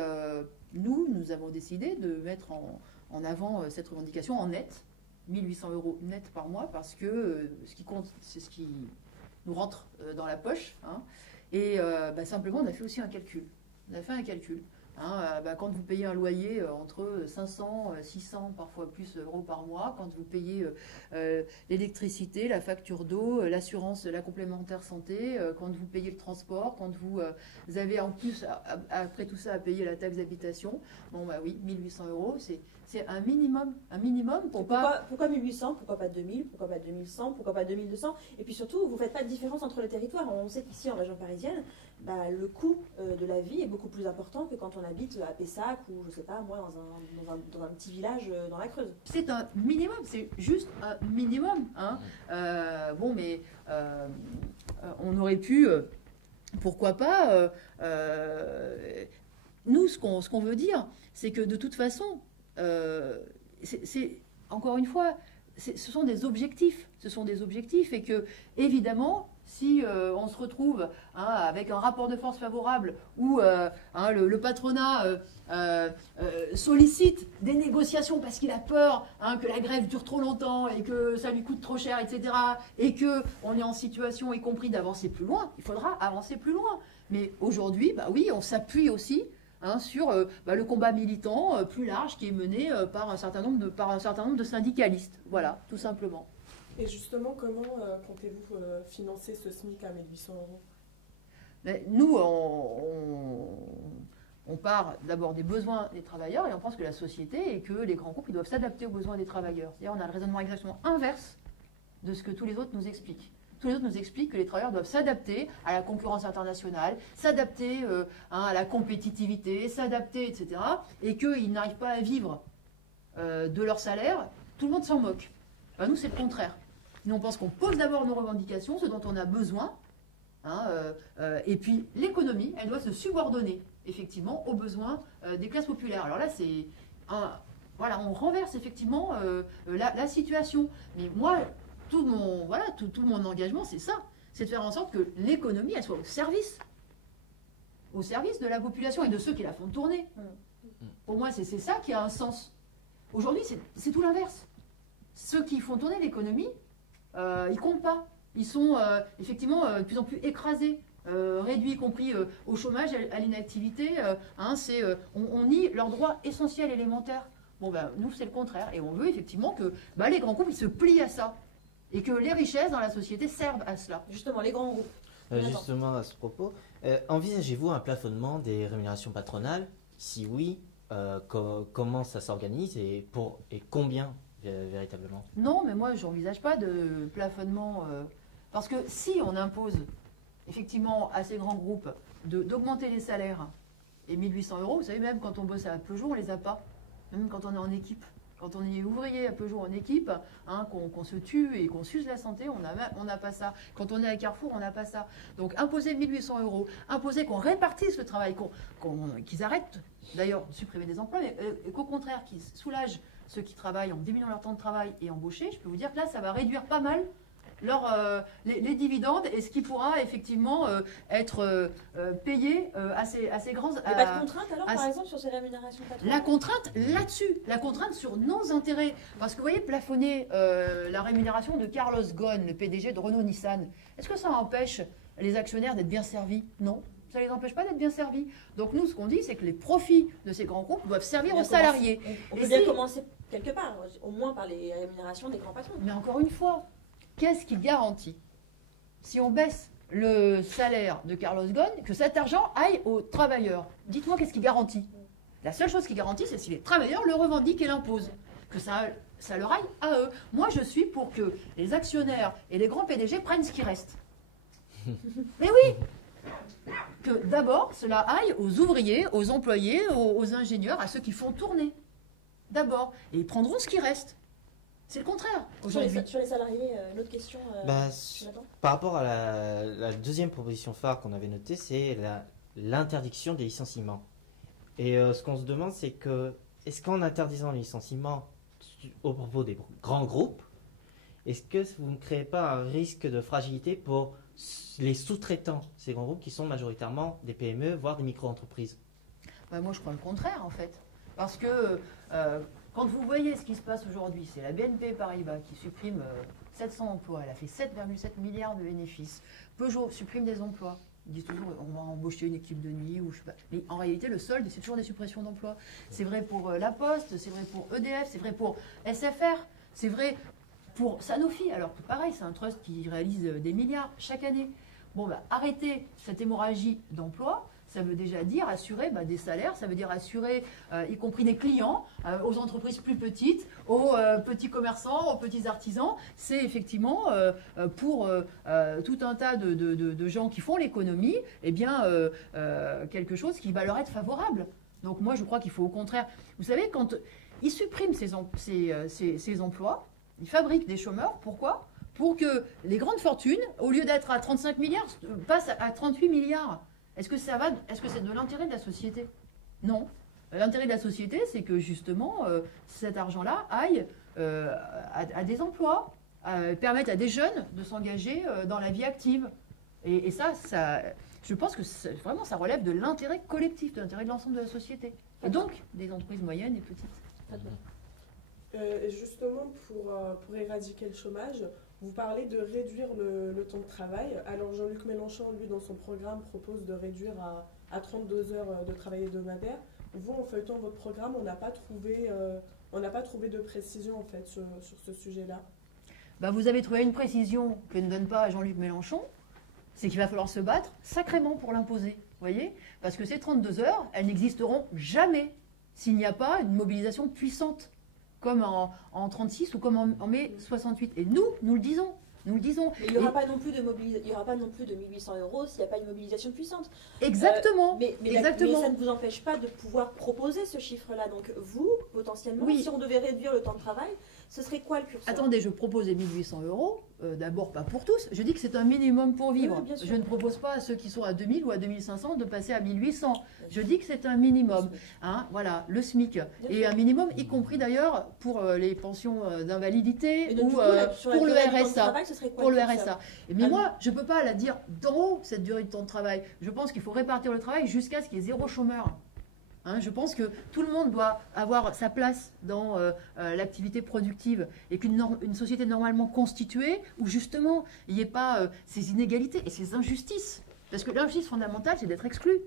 nous avons décidé de mettre en avant cette revendication en net, 1 800 € net par mois, parce que ce qui compte, c'est ce qui nous rentre dans la poche. Et simplement, on a fait aussi un calcul. On a fait un calcul. Quand vous payez un loyer entre 500, 600, parfois plus euros par mois, quand vous payez l'électricité, la facture d'eau, l'assurance, la complémentaire santé, quand vous payez le transport, quand vous avez en plus, après tout ça, à payer la taxe d'habitation, bon bah oui, 1 800 €, c'est un minimum pour pas... Pourquoi 1800? Pourquoi pas 2000? Pourquoi pas 2100? Pourquoi pas 2200? Et puis surtout, vous ne faites pas de différence entre les territoires. On sait qu'ici, en région parisienne, le coût de la vie est beaucoup plus important que quand on habite à Pessac ou, je ne sais pas, moi, dans un petit village dans la Creuse. C'est un minimum, c'est juste un minimum. On aurait pu, pourquoi pas... nous, ce qu'on veut dire, c'est que de toute façon... encore une fois, ce sont des objectifs. Ce sont des objectifs et que, évidemment, si on se retrouve avec un rapport de force favorable où le patronat sollicite des négociations parce qu'il a peur que la grève dure trop longtemps et que ça lui coûte trop cher, etc., et qu'on est en situation, y compris d'avancer plus loin, il faudra avancer plus loin. Mais aujourd'hui, oui, on s'appuie aussi sur le combat militant plus large qui est mené par un certain nombre de syndicalistes. Voilà, tout simplement. Et justement, comment comptez-vous financer ce SMIC à 1 800 €? Mais nous, on part d'abord des besoins des travailleurs et on pense que la société et que les grands groupes ils doivent s'adapter aux besoins des travailleurs. C'est-à-dire on a le raisonnement exactement inverse de ce que tous les autres nous expliquent. Tous les autres nous expliquent que les travailleurs doivent s'adapter à la concurrence internationale, s'adapter à la compétitivité, s'adapter, etc. Et qu'ils n'arrivent pas à vivre de leur salaire. Tout le monde s'en moque. Nous, c'est le contraire. Nous, on pense qu'on pose d'abord nos revendications, ce dont on a besoin. Et puis, l'économie, elle doit se subordonner, effectivement, aux besoins des classes populaires. Alors là, on renverse effectivement la situation. Mais moi... Tout mon engagement, c'est ça. C'est de faire en sorte que l'économie, elle soit au service de la population et de ceux qui la font tourner. Pour moi, c'est ça qui a un sens. Aujourd'hui, c'est tout l'inverse. Ceux qui font tourner l'économie, ils comptent pas. Ils sont effectivement de plus en plus écrasés, réduits, y compris au chômage, à l'inactivité. On nie leurs droits essentiels, élémentaires. Nous, c'est le contraire. Et on veut effectivement que les grands groupes, ils se plient à ça. Et que les richesses dans la société servent à cela. Justement, les grands groupes. Justement, à ce propos, envisagez-vous un plafonnement des rémunérations patronales? Si oui, comment ça s'organise et combien véritablement? Non, mais moi, je n'envisage pas de plafonnement. Parce que si on impose effectivement à ces grands groupes d'augmenter les salaires, et 1 800 €, vous savez, même quand on bosse à Peugeot, on ne les a pas. Même quand on est en équipe. Quand on est ouvrier à Peugeot en équipe, qu'on se tue et qu'on s'use la santé, on n'a pas ça. Quand on est à Carrefour, on n'a pas ça. Donc imposer 1 800 €, imposer qu'on répartisse le travail, qu'ils arrêtent d'ailleurs de supprimer des emplois, et qu'au contraire, qu'ils soulagent ceux qui travaillent en diminuant leur temps de travail et embaucher, je peux vous dire que là, ça va réduire pas mal les dividendes et ce qui pourra effectivement être payé à ces grands... Il n'y a pas de contrainte alors, par exemple, sur ces rémunérations patronales? La contrainte là-dessus, la contrainte sur nos intérêts. Parce que vous voyez, plafonner la rémunération de Carlos Ghosn, le PDG de Renault-Nissan, est-ce que ça empêche les actionnaires d'être bien servis? Non. Ça ne les empêche pas d'être bien servis. Donc nous, ce qu'on dit, c'est que les profits de ces grands groupes doivent servir aux salariés. On peut bien commencer quelque part, au moins par les rémunérations des grands patrons. Mais encore une fois, qu'est-ce qui garantit, si on baisse le salaire de Carlos Ghosn, que cet argent aille aux travailleurs? Dites-moi, qu'est-ce qui garantit? La seule chose qui garantit, c'est si les travailleurs le revendiquent et l'imposent, que ça leur aille à eux. Moi, je suis pour que les actionnaires et les grands PDG prennent ce qui reste. Mais oui, que d'abord, cela aille aux ouvriers, aux employés, aux ingénieurs, à ceux qui font tourner. D'abord. Et ils prendront ce qui reste. C'est le contraire. Sur les salariés, une autre question. Par rapport à la deuxième proposition phare qu'on avait notée, c'est l'interdiction des licenciements. Et ce qu'on se demande, c'est que, est-ce qu'en interdisant les licenciements au propos des grands groupes, est-ce que vous ne créez pas un risque de fragilité pour les sous-traitants, ces grands groupes qui sont majoritairement des PME, voire des micro-entreprises? Moi, je crois le contraire, en fait. Parce que quand vous voyez ce qui se passe aujourd'hui, c'est la BNP Paribas qui supprime 700 emplois. Elle a fait 7,7 milliards de bénéfices. Peugeot supprime des emplois. Ils disent toujours on va embaucher une équipe de nuit ou je sais pas. Mais en réalité, le solde, c'est toujours des suppressions d'emplois. C'est vrai pour La Poste, c'est vrai pour EDF, c'est vrai pour SFR, c'est vrai pour Sanofi. Alors que pareil, c'est un trust qui réalise des milliards chaque année. Bon, arrêter cette hémorragie d'emplois, ça veut déjà dire assurer des salaires, ça veut dire assurer, y compris des clients, aux entreprises plus petites, aux petits commerçants, aux petits artisans. C'est effectivement pour tout un tas de gens qui font l'économie, quelque chose qui va leur être favorable. Donc moi, je crois qu'il faut au contraire... Vous savez, quand ils suppriment ces emplois, ils fabriquent des chômeurs. Pourquoi? Pour que les grandes fortunes, au lieu d'être à 35 milliards, passent à 38 milliards. Est-ce que c'est de l'intérêt de la société? Non. L'intérêt de la société, c'est que justement, cet argent-là aille à des emplois, permette à des jeunes de s'engager dans la vie active. Et ça, je pense que vraiment, ça relève de l'intérêt collectif, de l'intérêt de l'ensemble de la société. Et donc, des entreprises moyennes et petites. Justement, pour éradiquer le chômage, vous parlez de réduire le temps de travail. Alors Jean-Luc Mélenchon, lui, dans son programme, propose de réduire à 32 heures de travail hebdomadaire. Vous, en feuilletant votre programme, on n'a pas trouvé de précision en fait sur ce sujet-là. Vous avez trouvé une précision que ne donne pas Jean-Luc Mélenchon, c'est qu'il va falloir se battre sacrément pour l'imposer. Vous voyez? Parce que ces 32 heures, elles n'existeront jamais s'il n'y a pas une mobilisation puissante, comme en 36 ou comme en mai 68. Et nous le disons. Mais il n'y aura pas non plus de 1800 € s'il n'y a pas une mobilisation puissante. Exactement. Exactement. Mais ça ne vous empêche pas de pouvoir proposer ce chiffre-là. Donc vous, potentiellement, si on devait réduire le temps de travail, ce serait quoi le curseur? Attendez, je propose les 1800 €. D'abord, pas pour tous. Je dis que c'est un minimum pour vivre. Oui, je ne propose pas à ceux qui sont à 2000 ou à 2500 de passer à 1800. Je dis que c'est un minimum. Voilà, le SMIC. Et un minimum, y compris d'ailleurs pour les pensions d'invalidité ou pour le RSA. Pour le RSA. Mais moi, je ne peux pas la dire d'en haut, cette durée de temps de travail. Je pense qu'il faut répartir le travail jusqu'à ce qu'il y ait 0 chômeur. Je pense que tout le monde doit avoir sa place dans l'activité productive et qu'une société normalement constituée où justement il n'y ait pas ces inégalités et ces injustices. Parce que l'injustice fondamentale, c'est d'être exclu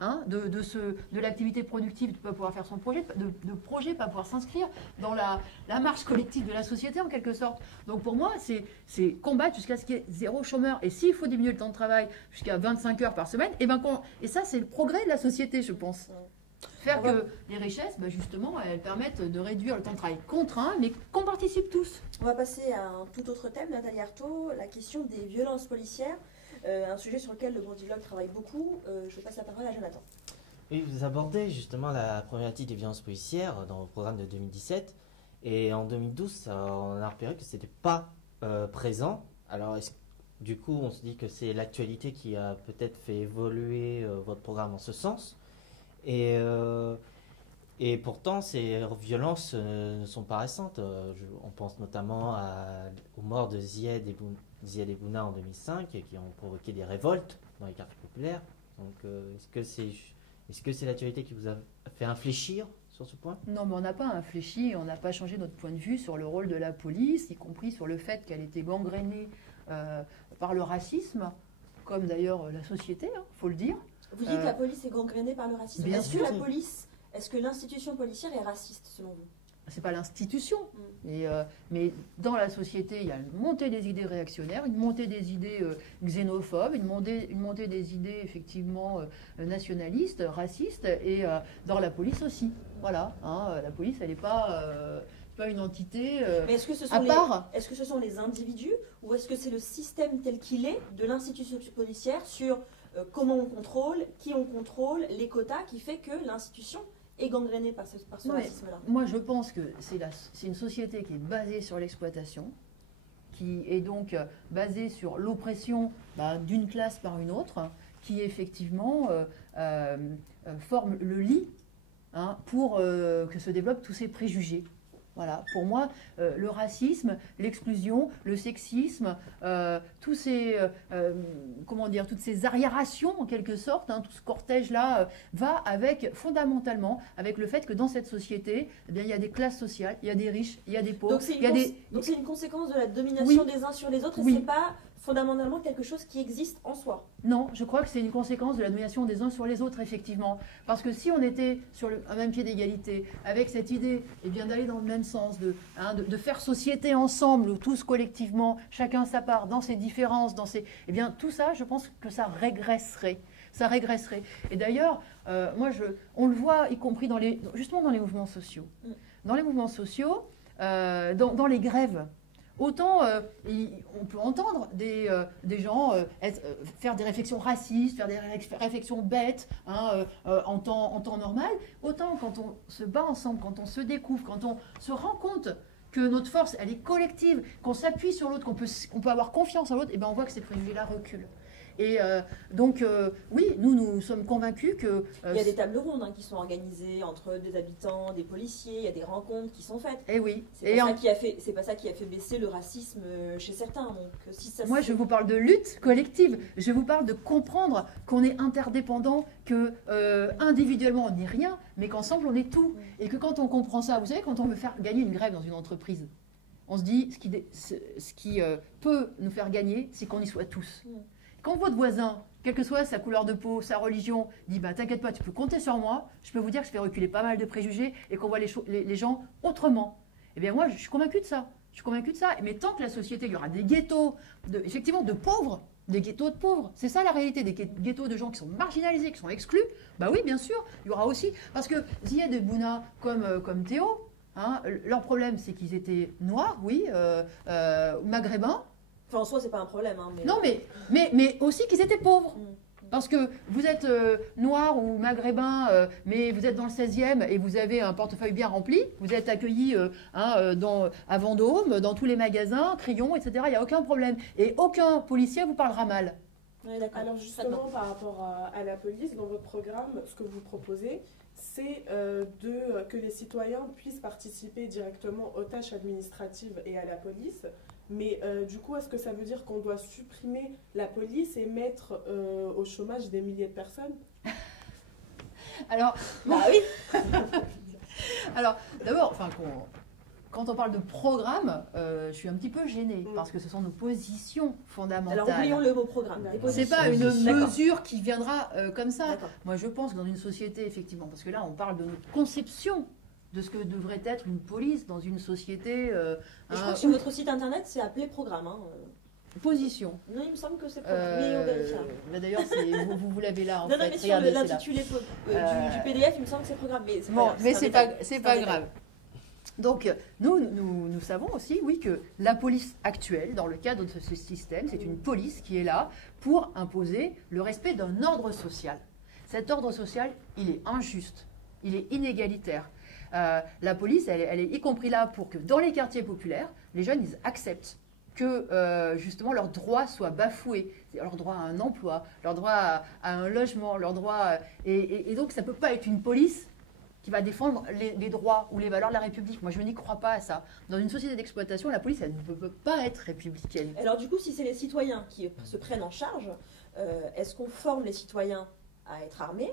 de l'activité productive, de ne pas pouvoir faire son projet, de projet, pas pouvoir s'inscrire dans la marche collective de la société en quelque sorte. Donc pour moi, c'est combattre jusqu'à ce qu'il y ait 0 chômeur. Et s'il faut diminuer le temps de travail jusqu'à 25 heures par semaine, et ça c'est le progrès de la société, je pense. Faire que les richesses, justement, elles permettent de réduire le temps de travail contraint, mais qu'on participe tous. On va passer à un tout autre thème, Nathalie Arthaud, la question des violences policières. Un sujet sur lequel le Bandilogue travaille beaucoup. Je passe la parole à Jonathan. Oui, vous abordez justement la problématique des violences policières dans le programme de 2017. Et en 2012, on a repéré que ce n'était pas présent. Alors, du coup, on se dit que c'est l'actualité qui a peut-être fait évoluer votre programme en ce sens. Et Et pourtant, ces violences ne sont pas récentes. On pense notamment aux morts de Zied et Bouna en 2005, qui ont provoqué des révoltes dans les quartiers populaires. Donc, est-ce que c'est l'actualité qui vous a fait infléchir sur ce point? Non, mais on n'a pas infléchi, on n'a pas changé notre point de vue sur le rôle de la police, y compris sur le fait qu'elle était gangrénée par le racisme, comme d'ailleurs la société, faut le dire. Vous dites que la police est gangrénée par le racisme. Bien Est-ce sûr. que est-ce que l'institution policière est raciste selon vous? C'est pas l'institution, mais dans la société, il y a une montée des idées réactionnaires, une montée des idées xénophobes, une montée des idées effectivement nationalistes, racistes, et dans la police aussi. Voilà, la police, elle n'est pas une entité Mais est-ce que ce sont à part. Est-ce que ce sont les individus ou est-ce que c'est le système tel qu'il est de l'institution policière sur comment on contrôle, qui on contrôle, les quotas, qui fait que l'institution est gangrénée par ce racisme-là? Moi, je pense que c'est une société qui est basée sur l'exploitation, qui est donc basée sur l'oppression d'une classe par une autre, qui effectivement forme le lit pour que se développent tous ces préjugés. Voilà, pour moi, le racisme, l'exclusion, le sexisme, toutes ces arriérations en quelque sorte, tout ce cortège-là va fondamentalement avec le fait que dans cette société, eh bien, il y a des classes sociales, il y a des riches, il y a des pauvres. Donc c'est une conséquence de la domination des uns sur les autres et c'est pas fondamentalement quelque chose qui existe en soi. Non, je crois que c'est une conséquence de la domination des uns sur les autres, effectivement. Parce que si on était sur un même pied d'égalité, avec cette idée d'aller dans le même sens, de faire société ensemble, tous collectivement, chacun sa part, dans ses différences, tout ça, je pense que ça régresserait. Ça régresserait. Et d'ailleurs, on le voit, y compris justement dans les mouvements sociaux. Dans les mouvements sociaux, dans les grèves, autant on peut entendre des gens faire des réflexions racistes, faire des réflexions bêtes en temps normal, autant quand on se bat ensemble, quand on se découvre, quand on se rend compte que notre force, elle est collective, qu'on s'appuie sur l'autre, qu'on peut avoir confiance en l'autre, et on voit que ces préjugés-là reculent. Et donc, oui, nous sommes convaincus que... il y a des tables rondes qui sont organisées entre des habitants, des policiers, il y a des rencontres qui sont faites. Et oui. C'est pas ça qui a fait baisser le racisme chez certains. Donc, moi, je vous parle de lutte collective. Je vous parle de comprendre qu'on est interdépendants, que individuellement, on n'est rien, mais qu'ensemble, on est tout. Et que quand on comprend ça, vous savez, quand on veut faire gagner une grève dans une entreprise, on se dit, ce qui peut nous faire gagner, c'est qu'on y soit tous. Quand votre voisin, quelle que soit sa couleur de peau, sa religion, dit t'inquiète pas, tu peux compter sur moi, je peux vous dire que je fais reculer pas mal de préjugés et qu'on voit les gens autrement. Eh bien moi, je suis convaincue de ça. Mais tant que la société, il y aura des ghettos, effectivement, de pauvres, des ghettos de pauvres. C'est ça la réalité, des ghettos de gens qui sont marginalisés, qui sont exclus. Oui, bien sûr, il y aura aussi. Parce que Zied et Bouna, comme Théo, leur problème, c'est qu'ils étaient noirs, oui, maghrébins. Enfin, en soi, c'est pas un problème. Non, mais aussi qu'ils étaient pauvres. Parce que vous êtes noir ou maghrébin, mais vous êtes dans le 16e et vous avez un portefeuille bien rempli. Vous êtes accueillis à Vendôme, dans tous les magasins, Crillon, etc. Il n'y a aucun problème. Et aucun policier vous parlera mal. Oui, d'accord. Alors justement, par rapport à la police, dans votre programme, ce que vous proposez, c'est que les citoyens puissent participer directement aux tâches administratives et à la police. Mais du coup, est-ce que ça veut dire qu'on doit supprimer la police et mettre au chômage des milliers de personnes? Alors, oui. Alors, d'abord, quand on parle de programme, je suis un petit peu gênée parce que ce sont nos positions fondamentales. Alors, oublions le mot programme. C'est pas une mesure qui viendra comme ça. Moi, je pense que dans une société, effectivement, parce que là, on parle de notre conception de ce que devrait être une police dans une société. Je crois que sur votre site internet, c'est appelé programme. Position. Non, il me semble que c'est programme. D'ailleurs, vous l'avez là. Non, mais sur l'intitulé du PDF, il me semble que c'est programme. Mais c'est pas grave. Donc, nous savons aussi, oui, que la police actuelle, dans le cadre de ce système, c'est une police qui est là pour imposer le respect d'un ordre social. Cet ordre social, il est injuste, il est inégalitaire. La police, elle est y compris là pour que dans les quartiers populaires, les jeunes, ils acceptent que justement leurs droits soient bafoués, leur droit à un emploi, leur droit à un logement, leur droit... Et donc ça ne peut pas être une police qui va défendre les droits ou les valeurs de la République. Moi, je n'y crois pas à ça. Dans une société d'exploitation, la police, elle ne peut pas être républicaine. Alors du coup, si c'est les citoyens qui se prennent en charge, est-ce qu'on forme les citoyens à être armés?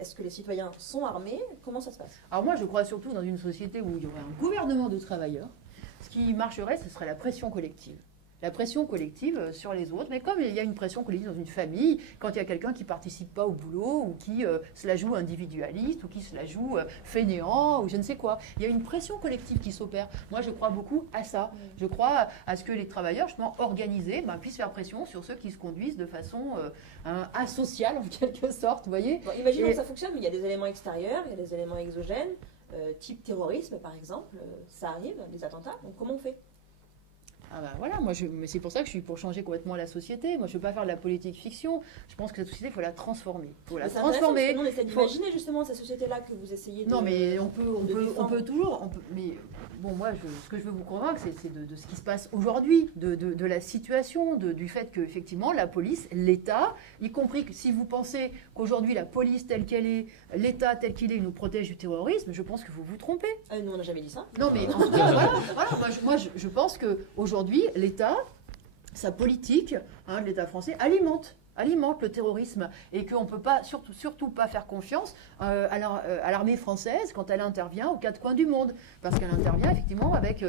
Est-ce que les citoyens sont armés? Comment ça se passe? Alors moi, je crois surtout dans une société où il y aurait un gouvernement de travailleurs. Ce qui marcherait, ce serait la pression collective. La pression collective sur les autres, mais comme il y a une pression collective dans une famille, quand il y a quelqu'un qui ne participe pas au boulot, ou qui se la joue individualiste, ou qui se la joue fainéant, ou je ne sais quoi, il y a une pression collective qui s'opère. Moi, je crois beaucoup à ça. Je crois à ce que les travailleurs, justement, organisés, puissent faire pression sur ceux qui se conduisent de façon asociale, en quelque sorte, vous voyez. Bon, imaginons que ça fonctionne, mais il y a des éléments extérieurs, il y a des éléments exogènes, type terrorisme, par exemple, ça arrive, des attentats, donc comment on fait? Ah bah voilà, mais c'est pour ça que je suis pour changer complètement la société. Moi, je ne veux pas faire de la politique fiction. Je pense que cette société, il faut la transformer. Il faut la transformer. On essaie d'imaginer justement cette société-là que vous essayez de. Non, mais on peut toujours. Mais bon, moi, ce que je veux vous convaincre, c'est de ce qui se passe aujourd'hui, de la situation, du fait qu'effectivement, la police, l'État, y compris que si vous pensez qu'aujourd'hui, la police telle qu'elle est, l'État tel qu'il est, nous protège du terrorisme, je pense que vous vous trompez. Nous, on n'a jamais dit ça. Non, mais en tout cas, voilà. Moi, je pense qu'aujourd'hui, l'État, sa politique, l'État français, alimente le terrorisme et qu'on ne peut pas, surtout pas faire confiance à l'armée française quand elle intervient aux quatre coins du monde. Parce qu'elle intervient effectivement avec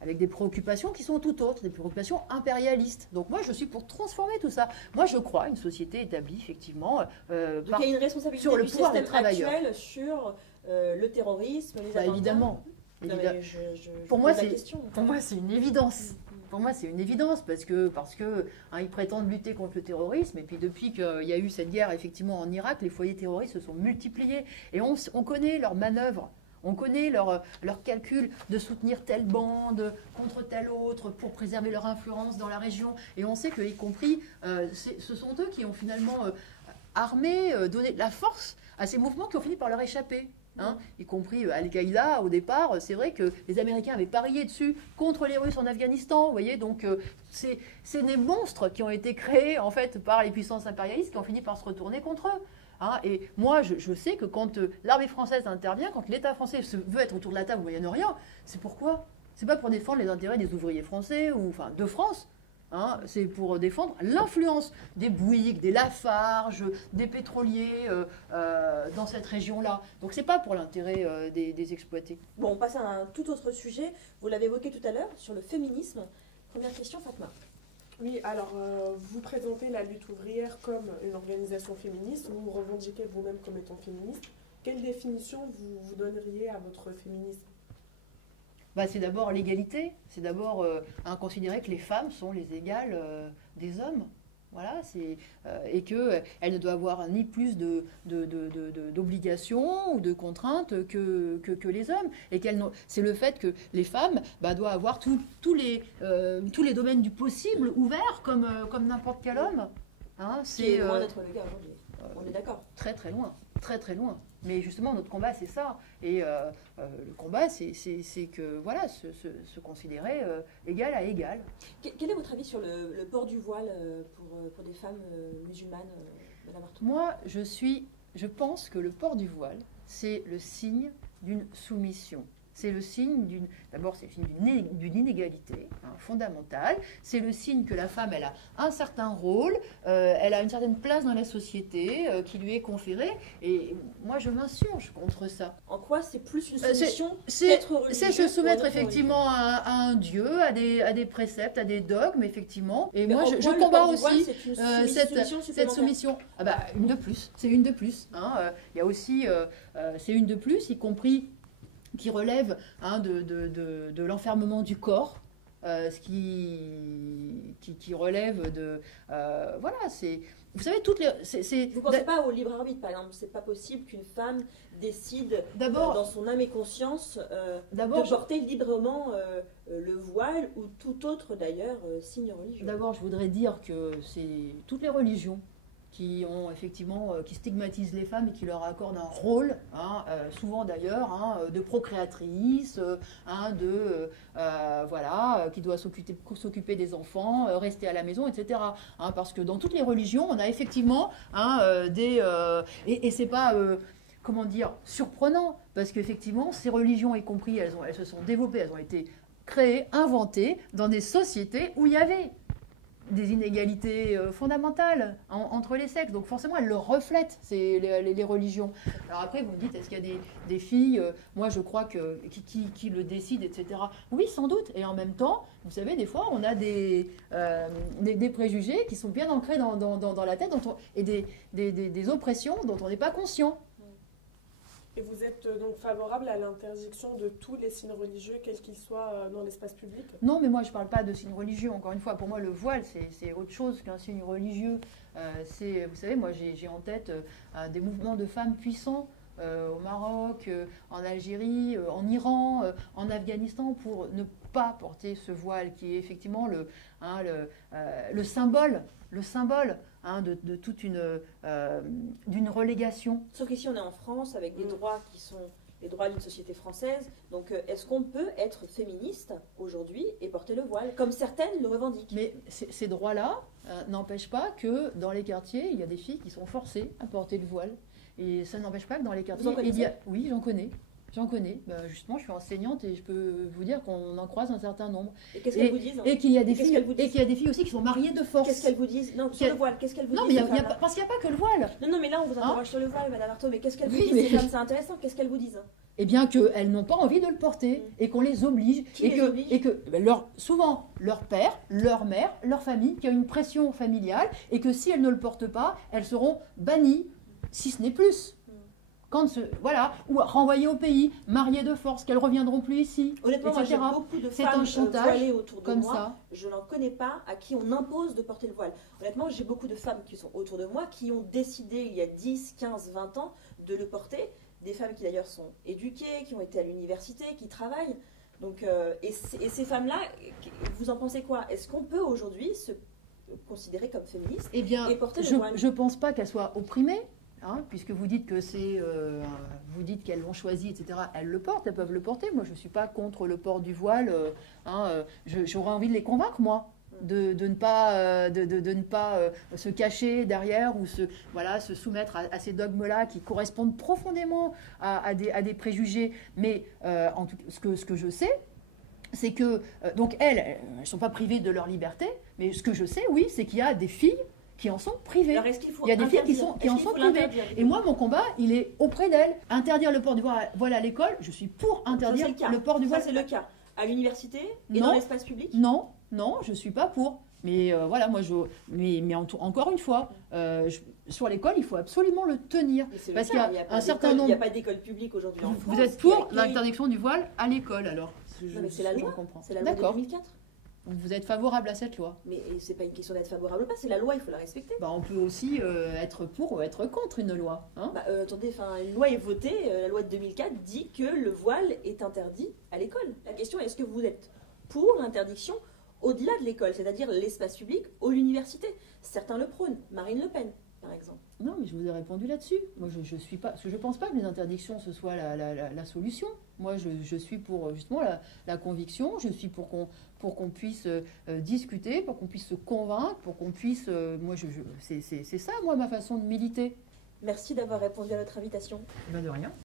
avec des préoccupations qui sont tout autres, des préoccupations impérialistes. Donc moi, je suis pour transformer tout ça. Moi, je crois à une société établie, effectivement, donc il y a une responsabilité sur le du pouvoir des système travailleurs. Actuel sur le terrorisme, les attentats. Évidemment. Non, mais Pour moi, c'est une évidence. Pour moi, c'est une évidence parce que ils prétendent lutter contre le terrorisme et puis depuis qu'il y a eu cette guerre effectivement en Irak, les foyers terroristes se sont multipliés et on connaît leurs manœuvres. On connaît leurs calculs de soutenir telle bande contre telle autre pour préserver leur influence dans la région. Et on sait que, y compris, ce sont eux qui ont finalement armé, donné de la force à ces mouvements qui ont fini par leur échapper. Y compris Al-Qaïda au départ, c'est vrai que les Américains avaient parié dessus contre les Russes en Afghanistan, vous voyez, donc c'est des monstres qui ont été créés en fait par les puissances impérialistes qui ont fini par se retourner contre eux. Et moi, je sais que quand l'armée française intervient, quand l'État français veut être autour de la table au Moyen-Orient, c'est pourquoi? C'est pas pour défendre les intérêts des ouvriers français ou enfin de France. C'est pour défendre l'influence des Bouygues, des Lafarge, des pétroliers dans cette région-là. Donc c'est pas pour l'intérêt des exploités. Bon, on passe à un tout autre sujet. Vous l'avez évoqué tout à l'heure sur le féminisme. Première question, Fatma. Oui, alors vous présentez la lutte ouvrière comme une organisation féministe, vous vous revendiquez vous-même comme étant féministe. Quelle définition vous donneriez à votre féminisme? C'est d'abord l'égalité, c'est d'abord considérer que les femmes sont les égales des hommes. Voilà, et qu'elles ne doivent avoir ni plus d'obligations ou de contraintes que les hommes. Et c'est le fait que les femmes doivent avoir tous les domaines du possible ouverts comme n'importe quel homme. C'est loin d'être le cas aujourd'hui. On est d'accord. Très très loin, très très loin. Mais justement, notre combat, c'est ça. Et le combat, c'est que, voilà, se considérer égal à égal. Quel est votre avis sur le port du voile pour des femmes musulmanes, Madame Artaud? Moi, je pense que le port du voile, c'est le signe d'une soumission. C'est le signe d'abord, c'est le signe d'une inégalité fondamentale. C'est le signe que la femme, elle a un certain rôle, elle a une certaine place dans la société qui lui est conférée. Et moi, je m'insurge contre ça. En quoi c'est plus une soumission qu'être religieux? C'est se soumettre effectivement à un dieu, à des préceptes, à des dogmes, effectivement. Et moi, je combats aussi cette soumission. Une de plus. C'est une de plus. Il y a aussi, c'est une de plus, y compris qui relève de l'enfermement du corps, ce qui relève de... voilà, c'est... Vous savez, toutes les... Vous ne pensez pas au libre arbitre, par exemple? C'est pas possible qu'une femme décide, dans son âme et conscience, de porter librement le voile ou tout autre, d'ailleurs, signe religieux. D'abord, je voudrais dire que c'est toutes les religions qui ont effectivement, qui stigmatisent les femmes et qui leur accordent un rôle, souvent d'ailleurs, de procréatrice, qui doit s'occuper des enfants, rester à la maison, etc. Parce que dans toutes les religions, on a effectivement et c'est pas comment dire, surprenant, parce qu'effectivement, ces religions, y compris, elles se sont développées, elles ont été créées, inventées dans des sociétés où il y avait des inégalités fondamentales entre les sexes. Donc forcément, elles le reflètent, les religions. Alors après, vous me dites, est-ce qu'il y a des filles, moi je crois qui le décident, etc. Oui, sans doute. Et en même temps, vous savez, des fois, on a des préjugés qui sont bien ancrés dans la tête et des oppressions dont on n'est pas conscient. Et vous êtes donc favorable à l'interdiction de tous les signes religieux, quels qu'ils soient, dans l'espace public? Non, mais moi je ne parle pas de signes religieux. Encore une fois, pour moi le voile c'est autre chose qu'un signe religieux. Vous savez, moi j'ai en tête des mouvements de femmes puissants au Maroc, en Algérie, en Iran, en Afghanistan, pour ne pas porter ce voile qui est effectivement le symbole de toute d'une relégation. Sauf qu'ici on est en France avec des droits qui sont les droits d'une société française. Donc est-ce qu'on peut être féministe aujourd'hui et porter le voile, comme certaines le revendiquent? Mais ces droits-là n'empêchent pas que dans les quartiers, il y a des filles qui sont forcées à porter le voile. Et ça n'empêche pas que dans les quartiers, oui, j'en connais. Justement, je suis enseignante et je peux vous dire qu'on en croise un certain nombre. Et qu'est-ce qu'elles vous disent? Et qu'il y a des filles aussi qui sont mariées de force. Qu'est-ce qu'elles vous disent? Non, sur le voile, qu'est-ce qu'elles vous disent? Non, mais parce qu'il n'y a pas que le voile. Non, mais là, on vous interroge sur le voile, Madame Artaud, mais qu'est-ce qu'elles vous disent? C'est intéressant, qu'est-ce qu'elles vous disent? Eh bien, qu'elles n'ont pas envie de le porter et qu'on les oblige. Et que souvent, leur père, leur mère, leur famille, qui a une pression familiale et que si elles ne le portent pas, elles seront bannies, si ce n'est plus. Ou renvoyées au pays, mariées de force, qu'elles ne reviendront plus ici. Honnêtement, moi, j'ai beaucoup de femmes voilées autour de moi. Ça. Je n'en connais pas à qui on impose de porter le voile. Honnêtement, j'ai beaucoup de femmes qui sont autour de moi, qui ont décidé il y a 10, 15, 20 ans de le porter. Des femmes qui d'ailleurs sont éduquées, qui ont été à l'université, qui travaillent. Donc, et ces femmes-là, vous en pensez quoi? Est-ce qu'on peut aujourd'hui se considérer comme féministe et porter le voile? Je ne pense pas qu'elles soient opprimées. Puisque vous dites que vous dites qu'elles l'ont choisi, etc. Elles le portent, elles peuvent le porter. Moi, je ne suis pas contre le port du voile. J'aurais envie de les convaincre, moi, de ne pas se cacher derrière ou se soumettre à ces dogmes-là qui correspondent profondément à des préjugés. Mais en tout, ce que je sais, c'est que donc elles ne sont pas privées de leur liberté. Mais ce que je sais, oui, c'est qu'il y a des filles qui en sont privées. Alors, il y a des filles qui en sont privées. Et moi, mon combat, il est auprès d'elles. Interdire le port du voile à l'école, je suis pour interdire le port du voile. Ça, c'est le cas. À l'université et dans l'espace public? Non, je ne suis pas pour. Mais encore une fois, sur l'école, il faut absolument le tenir. Parce qu'il y a un certain nombre... Il n'y a pas d'école publique aujourd'hui en France. Vous êtes pour l'interdiction du voile à l'école, alors? Non, mais c'est la loi. C'est la loi de 2004. Vous êtes favorable à cette loi? Mais c'est pas une question d'être favorable ou pas, c'est la loi, il faut la respecter. On peut aussi être pour ou être contre une loi. Attendez, une loi est votée, la loi de 2004 dit que le voile est interdit à l'école. La question est, est-ce que vous êtes pour l'interdiction au-delà de l'école, c'est-à-dire l'espace public ou l'université? Certains le prônent, Marine Le Pen par exemple. Non, mais je vous ai répondu là-dessus. Moi, je suis pas, parce que je pense pas que les interdictions ce soit la solution. Moi, je suis pour justement la conviction. Je suis pour qu'on puisse discuter, pour qu'on puisse se convaincre, pour qu'on puisse. C'est ça, moi, ma façon de militer. Merci d'avoir répondu à notre invitation. De rien.